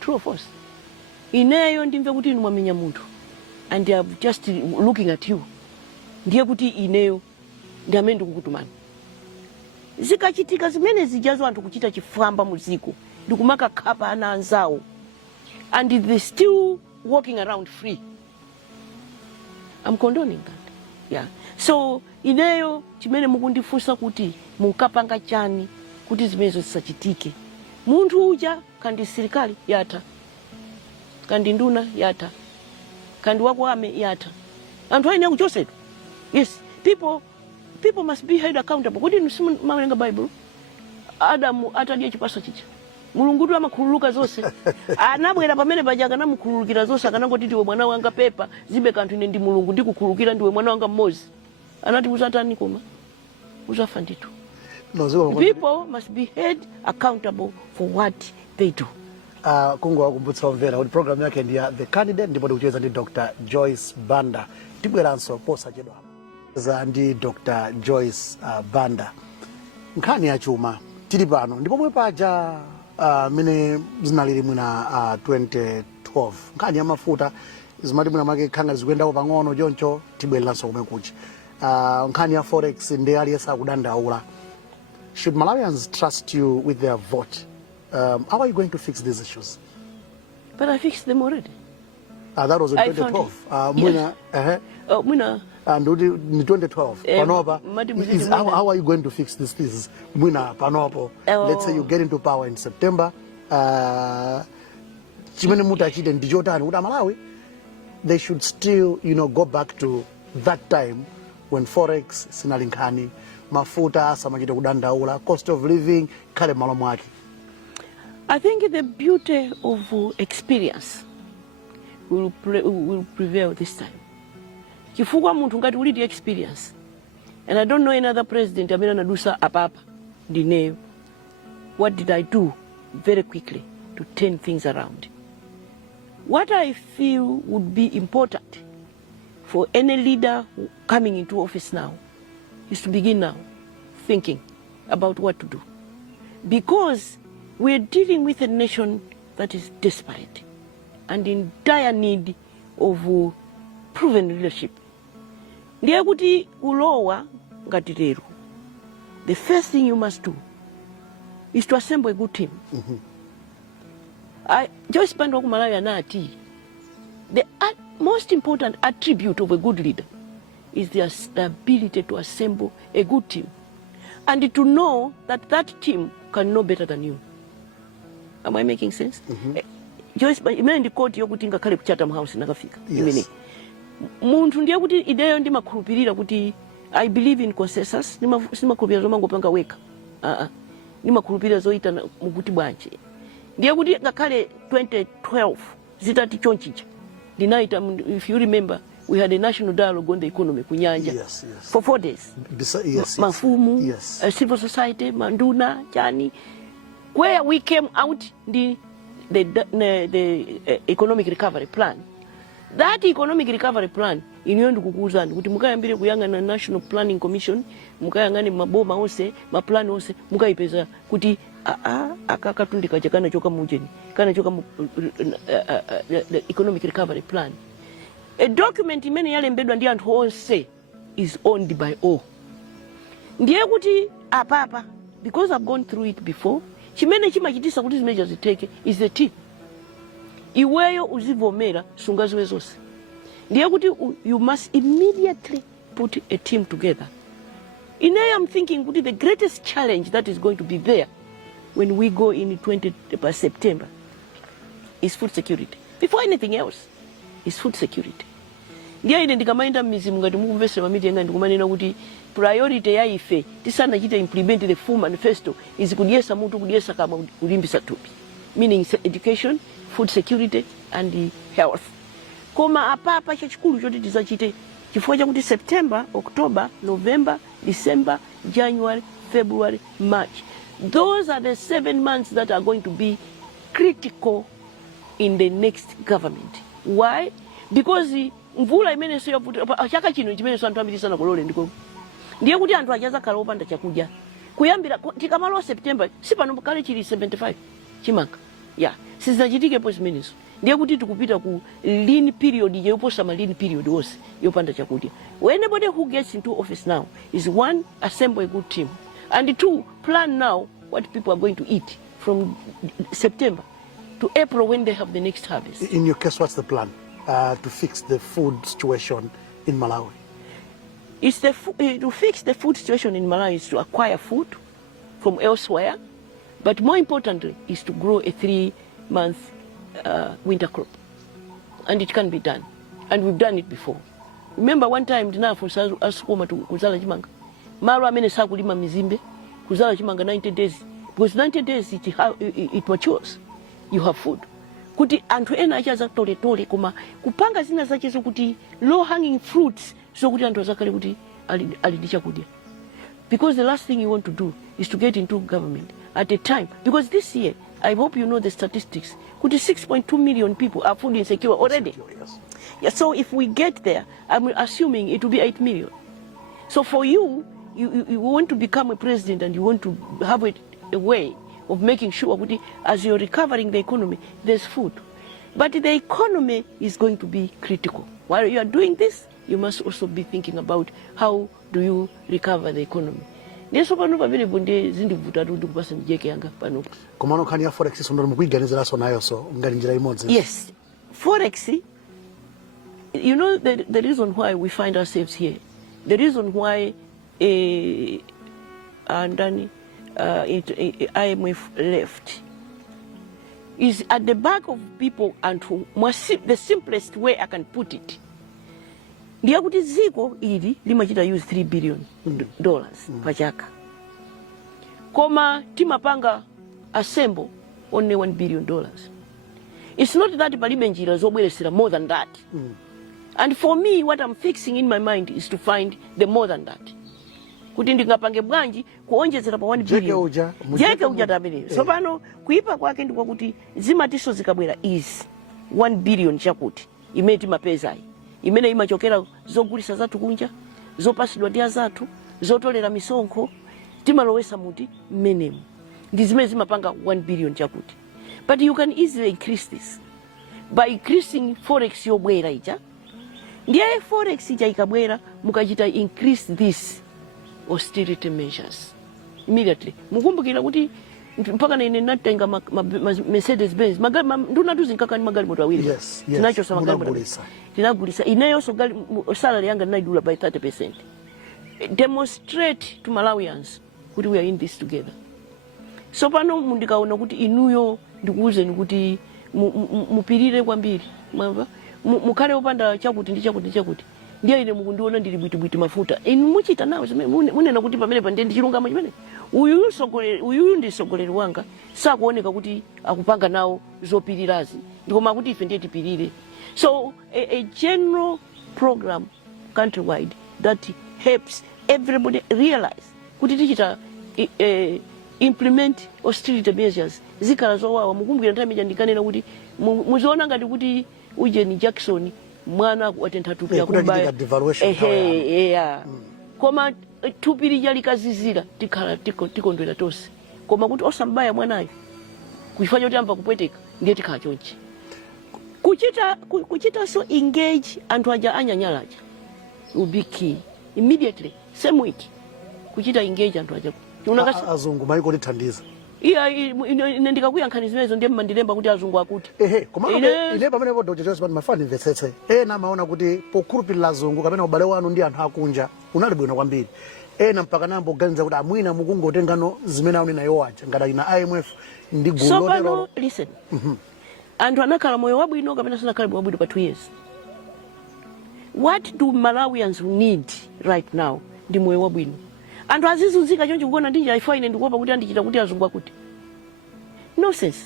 True or false? Ineyo ndimve kuti inu mwamenya munthu. And they are just looking at you. Ndiye kuti ineyo ndi amene ndikukutumani. Zikachitika zimene zijazo anthu kuchita chifamba muziko. Ndikumaka khapa ana anzawo. and they're still walking around free. I'm condoning that. Yeah. So ineyo chimene mukundifunsa kuti mukapanga chani kuti zimenezo zisachitike. Munthu uja kandi sirikali yatha, kandi nduna yatha, kandi wakwame yatha. Anthu aine kuchosedwa. Yes, people must be held accountable. Kuti mawerenga Bible, Adamu atadya chipasa chicha. Mulungu amakhululuka zonse. Anabwera pamene paja anamukhululukira zonse akanangoti ndiwe mwana wanga pepa zibe kanthu ine ndi Mulungu ndikukhululukira ndiwe mwana wanga mmozi. Anati uzatani koma? Uzafa ndithu. People must be held accountable for what they do. Kungu wakumbutsa omvera kuti program yake ndi ya The Candidate ndipo ndikucheza ndi Dr. Joyce Banda. Tibweranso posachedwa za ndi Dr. Joyce Banda. Nkhani ya chuma tili pano ndipo pomwe paja mene zinalili mwina 2012 nkhani ya mafuta zimati mwina make khanga zikuyendapo pang'ono choncho tibwereranso komwe kuchi. Nkhani ya forex ndi aliyesa kudandaula. Should Malawians trust you with their vote? How are you going to fix these issues? But I fixed them already. That was in 2012. Mwina, Mwina. And in 2012, Panopa, how are you going to fix these things? Mwina, Panopo, let's say you get into power in September. Chimene mutachite ndijotani uta Malawi. They should still, go back to that time when forex sinalinkani, mafuta samachite kudandaula, cost of living kale malo mwake. I think the beauty of experience will prevail this time. Chifukwa munthu ngati uli di experience, and I don't know any other president amene anadusa apapa ndineyo. What did I do very quickly to turn things around? What I feel would be important for any leader coming into office now is to begin now thinking about what to do. Because we are dealing with a nation that is desperate and in dire need of proven leadership. Ndiye kuti ulowa ngati lero, the first thing you must do is to assemble a good team. Joyce Banda Aulura anati, the most important attribute of a good leader is the ability to assemble a good team and to know that that team can know better than you. Am I making sense? Joyce Banda imene ndi koti yokuti ngakhale ku Chatham House nakafika. Imene munthu ndiye kuti ideyo ndimakhulupirira kuti I believe in consensus, ndimakhulupirira zomangopanga weka. Ndimakhulupirira zoita mukuti bwanji. Ndiye kuti ngakhale 2012 zitati chonchicha. Ndinaita, if you remember, we had a national dialogue on the economy kunyanja for 4 days. Mafumu, civil society, manduna, chani, where we came out the economic recovery plan. That economic recovery plan iniyondi kukuzani kuti mukayambire kuyangana National Planning Commission, mukayangane maboma onse, maplan onse, mukayipeza kuti akakatundika chakana choka mujeni, kana choka the economic recovery plan. A document imene yalembedwa ndi anthu onse is owned by all. Ndiye kuti apapa, because I've gone through it before, chimene chimachitisa kuti zimenezo ziteke is the team. Iweyo uzivomera sungaziwe zonse. Ndiye kuti you must immediately put a team together. Ineyo I'm thinking kuti the greatest challenge that is going to be there when we go in 20 September is food security. Before anything else, is food security. Ndiye ine ndikamaenda mmizimu ngati mukumvesera mamiti nga ndikumanena kuti priority ya ife tisanachita implement the full manifesto is kudyesa mutu kudyesa kama kulimbisa tupi. Meaning education, food security and health. Koma apapa chachikulu choti tizachite chifukwa chakuti September, October, November, December, January, February, March. Those are the 7 months that are going to be critical in the next government. Why? Because mvula imene sio chaka chino chimene anthu ambiri sana kulole ndiko. Ndiye kuti anthu achaza kala opanda chakudya. Kuyambira tikamalo September sipano kale chili 75 chimanga. Yeah, sizachitikepo zimenezo. Ndiye kuti tikupita ku lean period yoposa ma lean period wose yopanda chakudya. Anybody who gets into office now is one, assemble a good team, and two, plan now what people are going to eat from September. to April when they have the next harvest. In your case, what's the plan to fix the food situation in Malawi? It's to fix the food situation in Malawi is to acquire food from elsewhere, but more importantly is to grow a 3-month winter crop. And it can be done. And we've done it before. Remember one time ndinafunsa asukuma kuzala chimanga. Malo amene sakulima mizimbe kuzala chimanga 90 days. Because 90 days it matures. You have food. Kuti anthu ena achaza tole koma kupanga zina zachezo kuti low hanging fruits so kuti anthu azakale kuti ali ndi chakudya. Because the last thing you want to do is to get into government at a time. Because this year, I hope you know the statistics, kuti 6.2 million people are food insecure already. Yes. Yeah, so if we get there, I'm assuming it will be 8 million. So for you want to become a president and you want to have a way of making sure that as you're recovering the economy, there's food. But the economy is going to be critical. While you are doing this, you must also be thinking about how do you recover the economy. Yes, Forex, you know the reason why we find ourselves here, the reason why IMF left is at the back of people, and the simplest way I can put it, ndiyakuti ziko ili limachita use $3 billion pachaka. Koma timapanga assemble only $1 billion. It's not that palibe njira zobweresera more than that. And for me, what I'm fixing in my mind is to find the more than that. Kuti ndingapange bwanji kuonjezera pa 1 billion. Jeke uja tabiri. So pano kuipa kwake ndikwa kuti zimatiso zikabwera is 1 billion chakuti imeti mapeza ayi. Imene imachokera zogulisa zathu kunja, zopasidwa ndi azathu, zotolera misonkho, timalowesa muti mmenemu. Ndi zimene zimapanga 1 billion chakuti. But you can easily increase this by increasing forex yobwera ija. Ndiye forex ija ikabwera mukachita increase this austerity measures immediately. Mukumbukira kuti mpaka nene natenga Mercedes Benz ndunatu zinkakani magali moto awiri. Yes. Tinacho sa magali moto. Tinagulisa. Inayo so salary yanga naidula by 30%. Demonstrate to Malawians kuti we are in this together. So pano mundikaona kuti inuyo ndikuuze kuti mupirire kwambiri. Mukale opanda chakuti ndi chakuti. Ndiye ine mukundiona ndili bwiti mafuta. Inu muchita nawo zimene munena kuti pamene pa ndi chilungamo chimene. Uyu ndi sogoleri wanga sakuoneka kuti akupanga nawo zopirirazi. Ndikoma kuti ife ndiye tipirire. So a general program countrywide that helps everybody realize kuti tichita implement austerity measures zikhala zowawa. Mukumbukira nthawi ija ndikanena kuti muziona ngati kuti ujeni Jackson mwana watentha tupi ya kubaya koma tupi lija likazizira tikhala tikondwera tonse koma kuti osambaya mwanayo kuchifanya kuti amba kupweteka ndiye tikhala chonchi kuchita so engage anthu aja anyanyalaja will be key immediately same week kuchita engage anthu aja azungu maiko lithandiza. Ndikakuyankhani zimenezo ndiye mandilemba kuti azungu akuti. Koma ile pamene po Dr. Joyce Banda mafani mvetsetse. Maona kuti pokhulupirira azungu kapena ubale wanu ndi anthu akunja unali bwino kwambiri. Mpaka nambo ganiza kuti amwina mukungotengano zimene auni nayo wacha ngati ina IMF ndi gulu lotero. So pano listen. Anthu anakhala moyo wabwino kapena sanakhala wabwino pa 2 years. What do Malawians need right now ndi moyo wabwino? Anthu azizunzika choncho kuona ndinja ifaine ndikuopa kuti andichita kuti azungu akuti. Nonsense.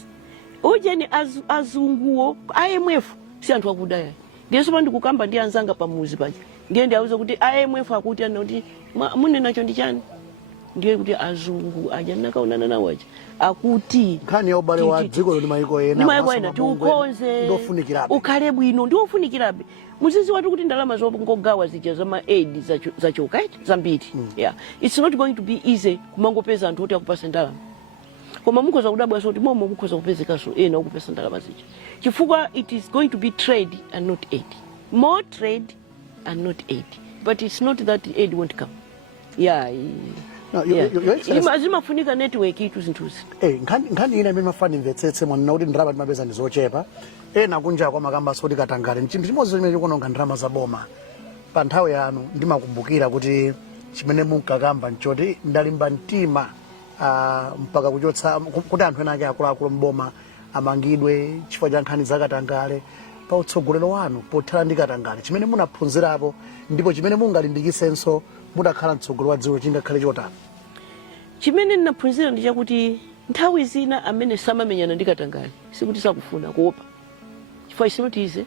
Ujeni azunguwo IMF si anthu akudaya. Ndiye sopa ndikukamba ndi anzanga pamuzi paja. Ndiye ndiauza kuti IMF akuti anoti mune nacho ndi chani? Ndiye kuti azungu aja nakaonana nawo aja. Akuti nkhani ya ubale wa dziko ndi maiko ena. Ndi maiko ena tiukonze. Ndofunikirabe. Ukhale bwino ndiofunikirabe. Muzizi watu kuti ndalama zongogawa zija za aid za chokaiti zambiri. Yeah. It's not going to be easy kumangopeza anthu oti akupasa ndalama. Koma mukhoza kudabwa soti momo mukhoza kupezekaso ena ukupesa ndalama zija. Chifukwa it is going to be trade and not aid. More trade and not aid. But it's not that aid won't come. Yeah. Zimafunika network itu zinthuzi. Nkhani ine imene mafani mvetsetse mwana kuti ndrama timapeza ndi zochepa. Ena kunja kwa makamba soti katangale. Chinthu chimodzi chimene chikuononga ndrama za boma. Pa nthawi yanu ndimakumbukira kuti chimene munkakamba nchoti ndalimba mtima mpaka kuchotsa kuti anthu ena ake akuluakulu mboma amangidwe chifukwa cha nkhani za katangale. Pa utsogolero wanu pothala ndi katangale chimene munaphunzirapo ndipo chimene mungalimbikisenso mudakhala mtsogolo wa dziko chingakhale chotani. Chimene ndinaphunzira ndi chakuti nthawi zina amene samamenyana ndi katangale sikuti sakufuna kuopa. Chifukwa isinotize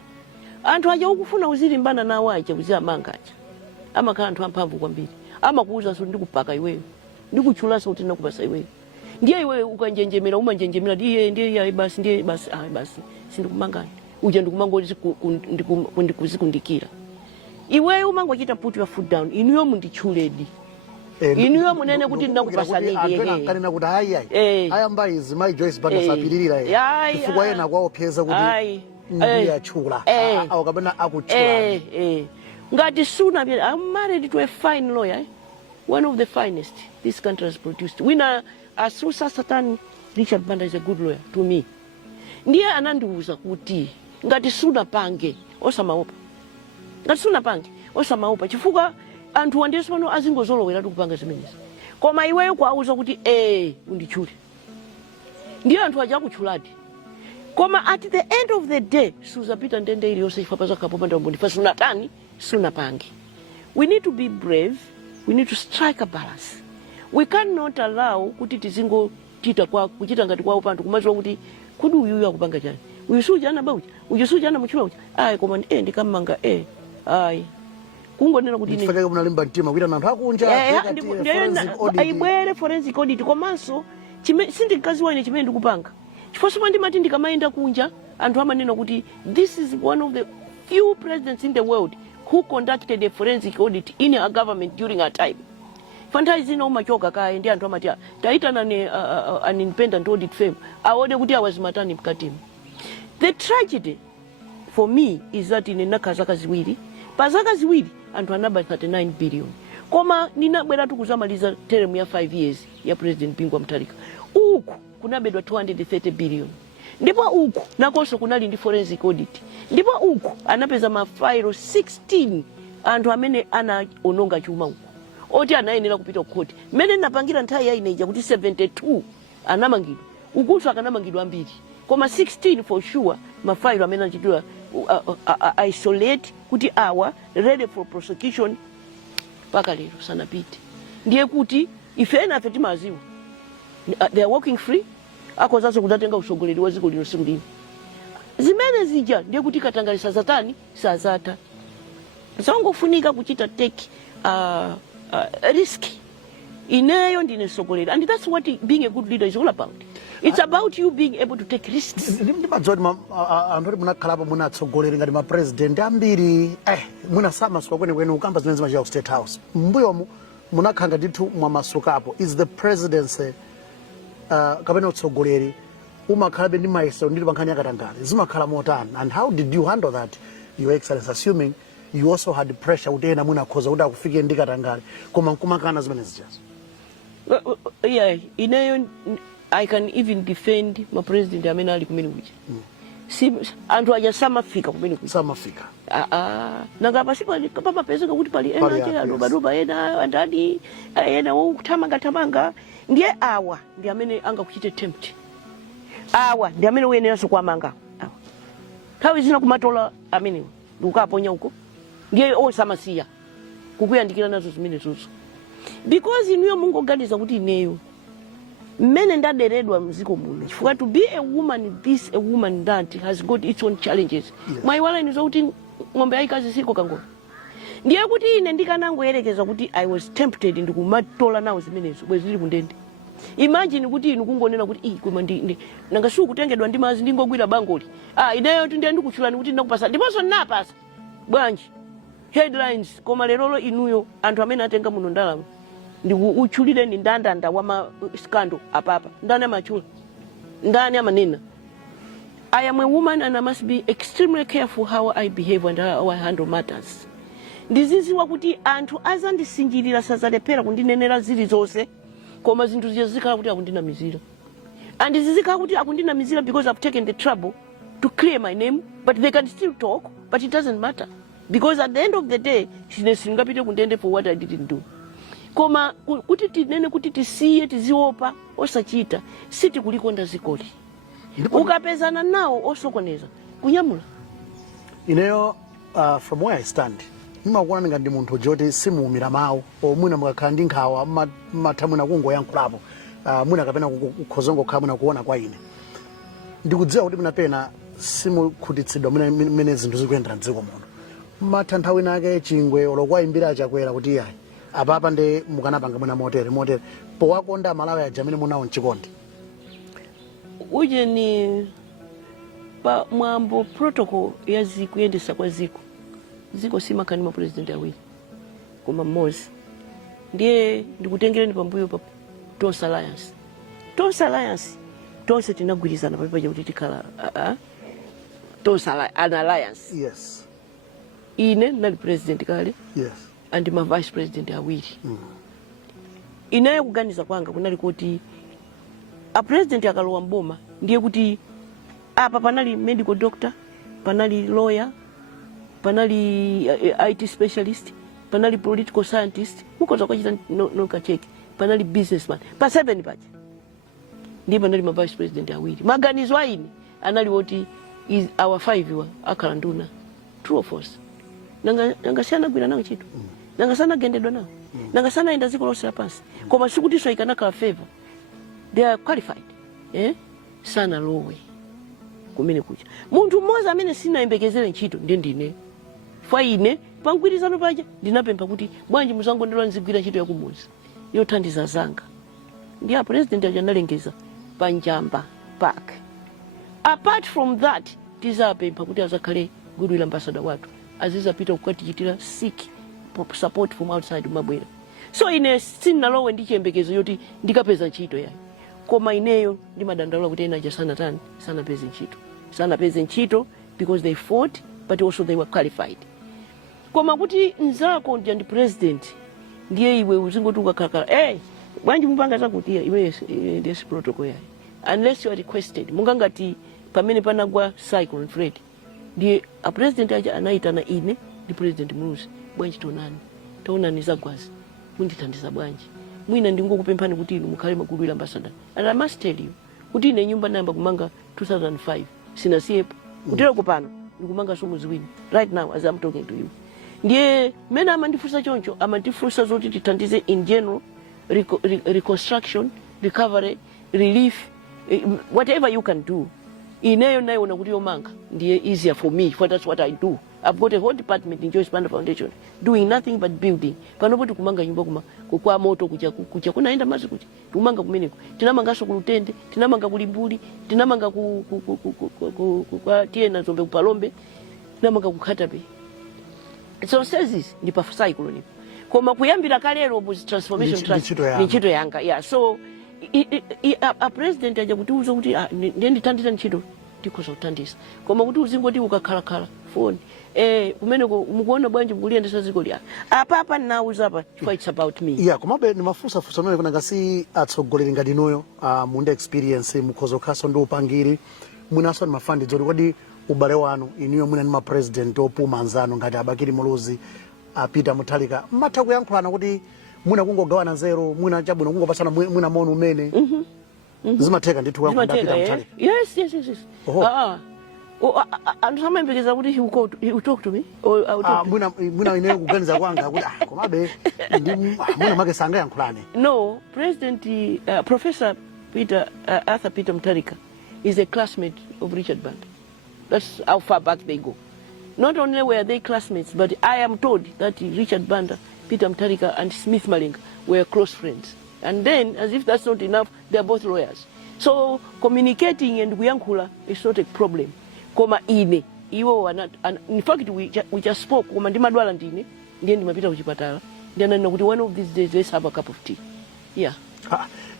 anthu aja ukufuna uzilimbana nawo aja uziyamanga aja amakhala anthu amphamvu kwambiri amakuuza so ndikupaka iweyo ndikuchulaso kuti ndakupasa iweyo ndiye iweyo ukanjenjemera umanjenjemera ndiye basi basi sindikumangani uja ndikumangoti ndikuzikundikira iweyo umangochita put your foot down inuyo mundichuledi inuyo munene kuti ndakupasa nini yeye kanena kuti ayamba izi mai Joyce Banda sapilirira yeye chifukwa yena kwaopeza kuti ndiye chula au kabena akuchula ngati suna I'm married to a fine lawyer one of the finest this country has produced winner Asusa Satan Richard Banda is a good lawyer to me ndiye anandiuza kuti ngati suna pange osamaopa ngati suna pange osamaopa chifukwa anthu wandeso pano azingozolowera kupanga zimenezi koma iweyo kwauza kuti undichule ndiye anthu aja akuchuladi koma at the end of the day suzapita ndende iliyonse chifukwa pazakhapo panda mbondifa sunatani sunapange. We need to be brave, we need to strike a balance. We cannot allow kuti tizingo kuchita ngati kwawo panthu kumaziwa kuti kudi uyuyu akupanga chani uyu sujana bauchi uyu sujana muchula uchi koma ndikamanga kungonena kuti ndifake munalimba mtima kuita anthu akunja aibwere forensic audit komanso sindikaziwa ine chimene ndikupanga chifukwa ndimati ndikamaenda kunja anthu amanena kuti this is one of the few presidents in the world who conducted a forensic audit in a government during a time. Fantai zina umachoka kaya ndi anthu amati taitana an independent audit firm aone kuti awazimatani mkatimu. The tragedy for me is that in zaka ziwiri pazaka ziwiri anthu anaba 39 billion koma ninabwera tukuzamaliza term ya 5 years ya President Bingwa Mutharika uku kunabedwa 230 billion ndipo uku nakonso kunali ndi forensic audit ndipo uku anapeza mafailo 16 anthu amene anaononga chuma uku oti anayenera kupita kukoti mmene napangira nthawi ya ineja kuti 72 anamangidwa ukuso akanamangidwa ambiri koma 16 for sure mafailo amene anachitwa isolate kuti awa ready for prosecution paka lero sanapite ndiye kuti ifena timaziwa they are walking free akozaso kudatenga usogoleri wa dziko lino siku lino zimene zija ndiye kuti katangalisa zatani sazata zangofunika kuchita take risk ineyo ndine sogoleri and that's what being a good leader is all about. It's about you being able to take risks. Ndimadzoti anthu munakhalapo munatsogoleri ngati ma president ambiri munasamaso kwenikweni ukamba zimene zimachita ku State House mbuyo munakhanga ndithu mwamasukapo is the presidency kapena utsogoleri umakhalabe ndi mayeso ndili pankhani yakatangale zimakhala motani and how did you handle that your excellency assuming you also had pressure kuti ena munakhoza kuti akufike ndi katangale koma nkumakana zimene zijazo? Ineyo I can even defend my president amene ali kumene kuja anthu aja samafika kumene kuja samafika nanga papa pezeka kuti pali ena ake adobadoba ena andani ena wokuthamanga ndiye awa ndi amene angakuchite tempt awa ndi amene uyeneranso kuamanga nthawi zina kumatola amene ndikukaponya uko ndiye osamasiya kukuyandikira nazo zimene zozo because inuyo mungoganiza kuti ineyo mmene ndaderedwa mziko muno chifukwa to be a woman this a woman that has got its own challenges mwayiwala inizo kuti ng'ombe ayikazi siko kangolo ndiye kuti ine ndikanangoyerekeza kuti I was tempted ndikumatola nawo zimenezo bwe zili kundende. Imagine kuti inu kungonena kuti koma nanga shu kutengedwa ndi mazi ndingogwira bangoli ineyo ndiye ndikuchulani kuti ndakupasa ndiponso napasa bwanji headlines koma lerolo inuyo anthu amene atenga muno ndalama ndikuchulire ndi ndandanda wa ma scandal apapa ndani amachula ndani amanena. I am a woman and I must be extremely careful how I behave and how I handle matters. ndiziziwa kuti anthu azandisinjirira sazalephera kundinenera zilizonse koma zinthu zizikhala kuti akundinamizira. And zizikhala kuti akundinamizira because I've taken the trouble to clear my name, but they can still talk, but it doesn't matter. Because at the end of the day, singapite kundende for what I didn't do. Koma kuti tinene kuti tisiye tiziopa osachita siti kulikonda zikoli. Ukapezana nawo osokoneza kunyamula. Ineyo from where I stand, imakuona ngati munthu joti simuumira mawu omwina mukakhala ndi nkhawa mathamwina kungoyankhulapo mwina kapena kukhozongo khala mwina kuona kwa ine. Ndikudziwa kuti munapena simukhutitsidwa mmene zinthu zikuyendera m'dziko muno. Matanthawi nake chingwe olokwayimbira achakwera kuti yayi apapa ndi mukanapanga mwina motere powakonda Malawi aja amene munawo mchikondi. Uje ni pa mwambo protocol ya kuyendesa kwa ziko simakani mwa president awiri koma mmodzi ndiye ndikutengereni pambuyo pa Tonse Alliance. Tonse Alliance tonse tinagwirizana paja kuti tikhala Tonse Alliance. Yes. Ine nali president kale. Yes. And my vice president awiri. Inaye kuganiza kwanga kunali kuti a president akalowa mboma ndiye kuti apa panali medical doctor, panali lawyer, panali IT specialist, panali political scientist, mukoza kwachita no kacheki, panali businessman, pa 7 paja. Ndiye panali my vice president awiri. Maganizo aini anali woti is our 5 wa akhala nduna. True or false? Nanga sana gwira nawo chito. Nanga sana gendedwa nawo. Nanga sana enda ziko lonse lapansi. Koma sikuti so ikanaka favor. They are qualified. Sana lowe. Kumene kucha. Munthu mmoza amene sinayembekezere ntchito ndine. Fa ine pangwirizano paja ndinapempha kuti bwanji muzango ndilo nzigwira ntchito yakumuzi. Yothandiza zanga. Ndiye president aja analengeza panjamba park. Apart from that, tizapempha kuti azakhale goodwill ambassador watu. Aziza pita kukatichitira seek support from outside mabwera. So ine sinalowe ndichembekezo yoti ndikapeza ntchito yayi. Koma ineyo ndimadandaula kuti ena sana peze ntchito. Sana peze ntchito because they fought but also they were qualified. Koma kuti nzako ndi president ndiye iwe uzingoti ukakhala bwanji mupanga zakuti iwe ndiye protocol yayi. Unless you are requested mungangati pamene panagwa cyclone Fred ndiye a president aja anaitana ine ndi president Muluzi bwanji tonani zagwazi mundithandiza bwanji mwina ndingokupemphani kuti inu mukhale goodwill ambassador. And I must tell you kuti ine nyumba namba kumanga 2005 sinasiyepo kutero kupano ndikumanga somo ziwiri right now as I'm talking to you. Ndiye mena amandifunsa choncho amandifunsa zoti tithandize in general reconstruction, recovery, relief, whatever you can do. Ineyo nayo nakuti yomanga ndiye easier for me, for that's what I do. I've got a whole department in Joyce Banda Foundation doing nothing but building. Panopo kumanga nyumba kwa moto kucha kunaenda mazi kucha kumanga kumeneko. Tinamanga so kulutende, tinamanga kulimbuli, tinamanga kwa tiena zombe kupalombe, tinamanga kukatabe. So says this ndi pa cycle ni. Koma kuyambira kalero bu transformation trust ni ntchito yanga. Yeah, so a president aja kuti uzo kuti ndithandiza ntchito ndikoza kuthandiza. Koma kuti uzingoti ukakhalakhala phone kumeneko mukuona bwanji mkuliyendesa ziko lya apa nauza apa it's about me. Yeah, komabe ni mafusa mene kuna ngasi atsogoleri ngati noyo munda experience mukhozo khaso ndi upangiri munaso ni mafandi dzoli kodi ubale wanu iniyo muna ni ma president opuma anzano ngati abakiri Muluzi Peter Mutharika matha kuyankhulana kuti muna kungogawana zero muna chabwino kungopasana muna mono umene zimatheka ndithu kwa Peter Mutharika. Yes. And some members would he talk to me or I would talk muna ine kuganiza kwanga kuti komabe muna make sanga yankhulane. No, President Professor Arthur Peter Mutharika is a classmate of Richard Banda. That's how far back they go. Not only were they classmates, but I am told that Richard Banda, Peter Mutharika and Smith Malinga were close friends. And then, as if that's not enough, they are both lawyers. So communicating and kuyankula is not a problem. Koma ine, iwo wana, and in fact we just spoke. Koma ndi madwala ndine, ndiye ndimapita kuchipatala. Ndiye nana kuti one of these days let's have a cup of tea. Yeah.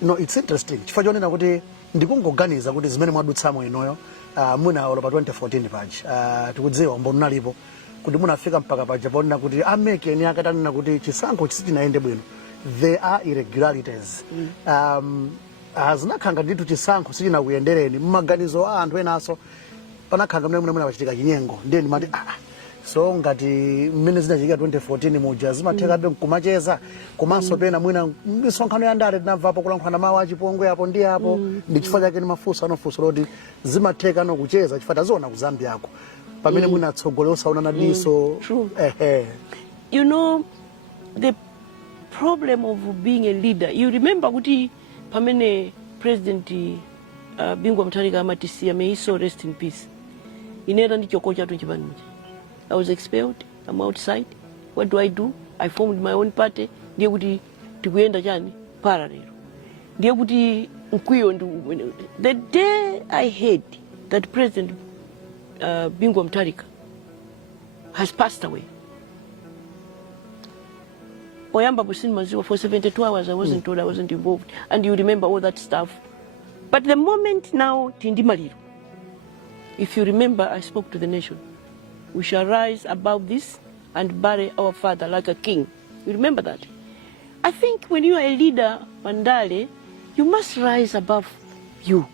No, it's interesting. Chifukwa chonena kuti ndikungoganiza kuti zimene mwadutsamo inoyo muna ola pa 2014 paji tikudziwa mbona nalipo kuti munafika mpaka paja ponena kuti amekeni akatanena kuti chisankho chisitinaende bwino. There are irregularities. Azinakhanga nditu chisankho sichinakuyendereni mmaganizo a anthu enaso panakhanga mene munachitika chinyengo ndiye ndimati so ngati mmene zinachitika 2014 muja zimathekabe kumacheza komanso pena mwina misonkhano ya ndale tinamvapo kulankhana mawu achipongwe apo ndi apo ndi chifukwa chake ni mafunso anofunso loti zimatheka nokucheza chifukwa taziona ku Zambia ako pamene mwina atsogolera osaonana diso. You know, the problem of being a leader, you remember kuti pamene President Bingwa Mutharika amatisiya, may he so rest in peace, inera ndi choko chatu chipani. I was expelled, I'm outside. What do? I formed my own party. Ndiye kuti tikuyenda chani parallel. Ndiye kuti mkwiyo ndu. The day I heard that President Bingwa Mutharika has passed away, Oyamba Busin Maziwa, for 72 hours I wasn't told, I wasn't involved. And you remember all that stuff. But the moment now, Ndi Malemu, if you remember, I spoke to the nation. We shall rise above this and bury our father like a king. You remember that? I think when you are a leader, Pandale, you must rise above you.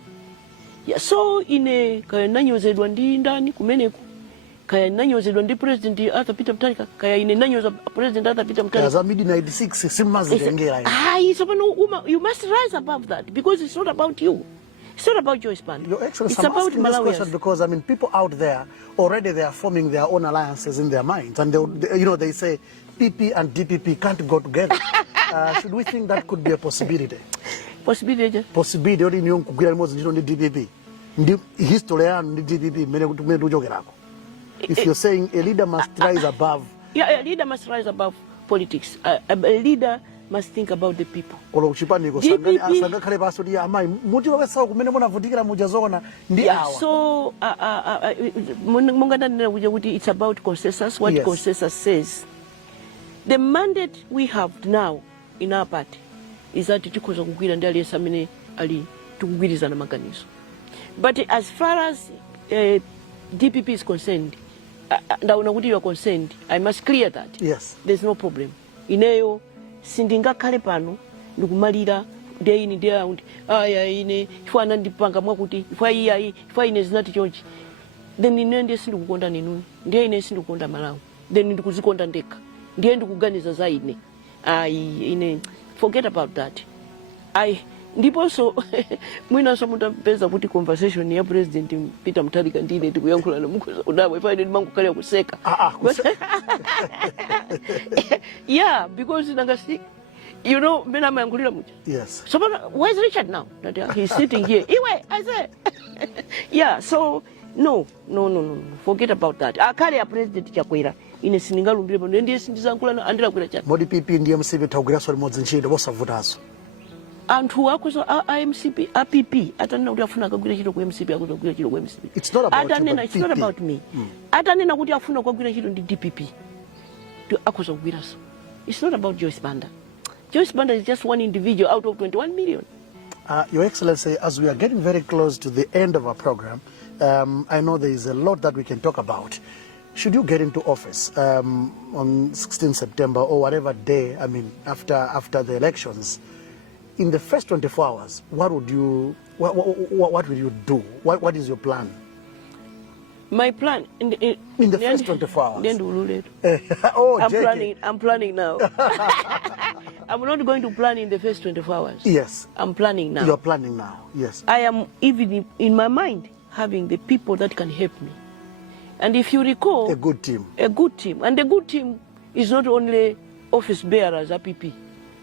Yeah, so in a kaya nanyozedwa ndi ndani kumeneku, kaya nanyozedwa ndi President Arthur Peter Mutharika, kaya ine nanyoza President Arthur Peter Mutharika. Kaya zamidi 96 simazitengera. You must rise above that because it's not about you. It's not about Joyce Banda. Your Excellency, it's I'm about asking this question because I mean, people out there already they are forming their own alliances in their minds, and they say PP and DPP can't go together. Should we think that could be a possibility? Possibility. Possibility. Odi niyo kugira limozi ndino ndi DPP. Ndi history ya ndi DPP mene tujogerako. If you're saying a leader must rise above. Yeah, a leader must rise above politics. A leader must think about the people. Olo kuchipaniko sanga khale paso ndi amai muti wawesawo kumene munavutikira mujazona ndi awa. So mungandanena kuti it's about consensus. What consensus says. The mandate we have now in our party is that tikhoza kugwira ndi aliyesa amene ali tikugwirizana maganizo. But as far as DPP is concerned, ndaona kuti you are concerned, I must clear that. Yes. There's no problem. Ineyo sindingakhale pano ndikumalira day in day out ine chifukwa anandipanga mwakuti chifukwa ine zinati chonchi, then ine ndiye sindikukonda ninu, ndiye ine sindikukonda Malawi, then ndikuzikonda ndekha, ndiye ndikuganiza za ine ine forget about that. Ndiponso mwinaso mutapeza kuti conversation ya President Peter Mutharika ndine tikuyankhulana mukhoza kudabwa ifa ine ndimangokhala kuseka. Yeah, because nangasi mbena amayankhulira muja. Yes. So where's Richard now? That he's sitting here. Iwe, I say. Yeah, so no. Forget about that. Akale ya President chakwera ine siningalumbire pano ndiye sindisankhulana andira kwera chani. Modi PP ndiye msibe tawugwira so limodzi ntchito bosavutaso. Anthu akuzo MCP APP atanena kuti afuna kugwira chito ku MCP akuzogwira chito ku MCP. It's not about it's not about me. Atanena kuti afuna kugwira chito ndi DPP akuzogwira so. It's not about Joyce Banda. Joyce Banda is just one individual out of 21 million. Your Excellency, as we are getting very close to the end of our program, I know there is a lot that we can talk about. Should you get into office on 16 September or whatever day, I mean, after the elections, in the first 24 hours, what would you do? What is your plan? My plan in the first 24 hours. I'm planning now. I'm not going to plan in the first 24 hours. Yes. I'm planning now. You're planning now. Yes. I am even in my mind having the people that can help me. And if you recall, a good team. And the good team is not only office bearers, APP.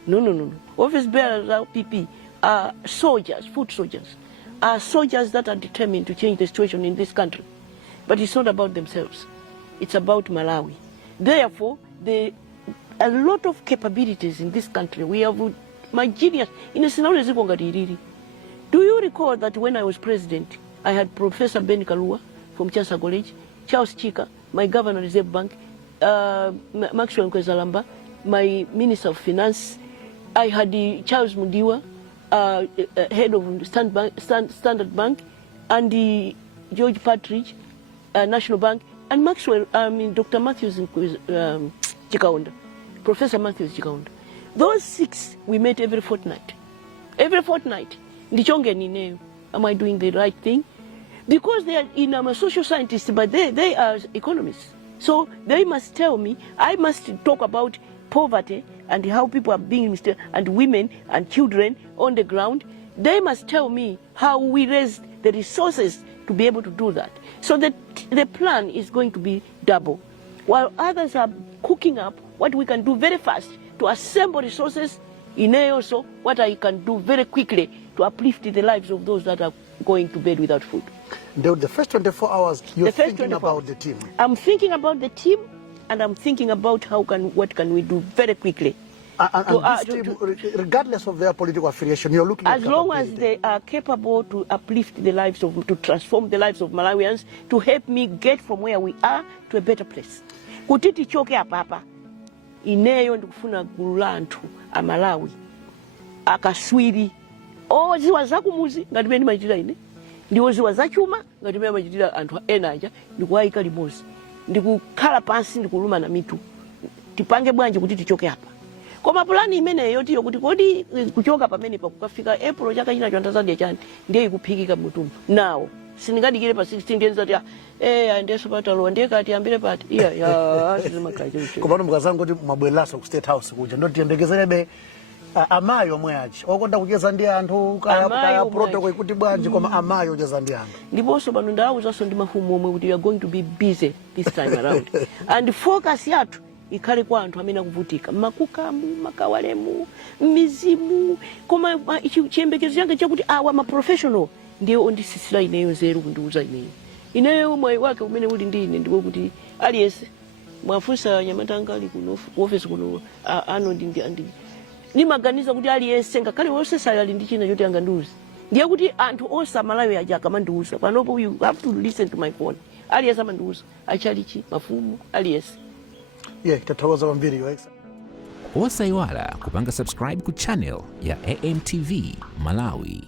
No. Office bearers, APP, are soldiers, foot soldiers, are soldiers that are determined to change the situation in this country. But it's not about themselves. It's about Malawi. Therefore, a lot of capabilities in this country. We have my genius. Do you recall that when I was president, I had Professor Ben Kalua from Chansa College, Charles Chika, my governor of Reserve Bank, Maxwell Kwezalamba, my Minister of Finance. I had Charles Mudiwa, head of Standard Bank, and George Partridge, National Bank, and Maxwell, Dr. Matthews Chikaunda, Professor Matthews Chikaunda. Those 6 we met every fortnight. Every fortnight. Ndichonge nine, am I doing the right thing? Because they are, I'm a social scientist, but they are economists. So they must tell me, I must talk about poverty and how people are being mistreated, and women and children on the ground. They must tell me how we raise the resources to be able to do that. So that the plan is going to be double. While others are cooking up what we can do very fast to assemble resources, in also what I can do very quickly to uplift the lives of those that are going to bed without food. The first 24 hours, you're thinking about the team. I'm thinking about the team, and I'm thinking about what can we do very quickly. And this team, regardless of their political affiliation, you're looking at as long as they are capable to uplift the lives of, to transform the lives of Malawians, to help me get from where we are to a better place. Kutiti choke apapa, ineyo ndikufuna gulu la anthu amalawi, akaswiri, ziwa zakumuzi ngati mene machitira ine, ndiwo ziwa zachuma ngati mene machitira anthu enaja, ndikuwayika limodzi, ndikukhala pansi ndikuluma na mitu, tipange bwanji kuti tichoke apa. Koma plani imeneyo tiyo kuti kodi kuchoka pamene pakukafika April chaka china chantazadi chani ndiye ikuphikika mutumbu nawo sindingadikire pa 16 ndiye nzati ayendeso patalowa ndiye kati ambire pati sizimakhacho komano mukazangu kuti mwabweraso ku State House kuja ndo tiyembekezerebe amayo omwe achi okonda kucheza ndi anthu kaya protocol kuti bwanji koma amayo ocheza ndi anthu ndiponso pano ndawuzanso ndi mafumu omwe kuti we are going to be busy this time around and focus yathu ikhale kwa anthu amene akuvutika makukamu makawalemu mizimu koma chiyembekezo changa chakuti awa ma professional ndiye ondisisira ineyo nzeru kundiuza ineyo mwayi wake umene uli ndi ine ndiko kuti aliyense mwafunsa Nyamatanga ali kuno office kuno ano ndi nimaganiza kuti aliyense ngakhale wonse ali ndi china choti angandiuze ndiye kuti anthu onse amalawi aja akamandiuza panopo you have to listen to my phone aliyense amandiuza achalichi mafumu aliyense tathokoza kwambiri yo osayiwala kupanga subscribe ku channel ya AMTV Malawi.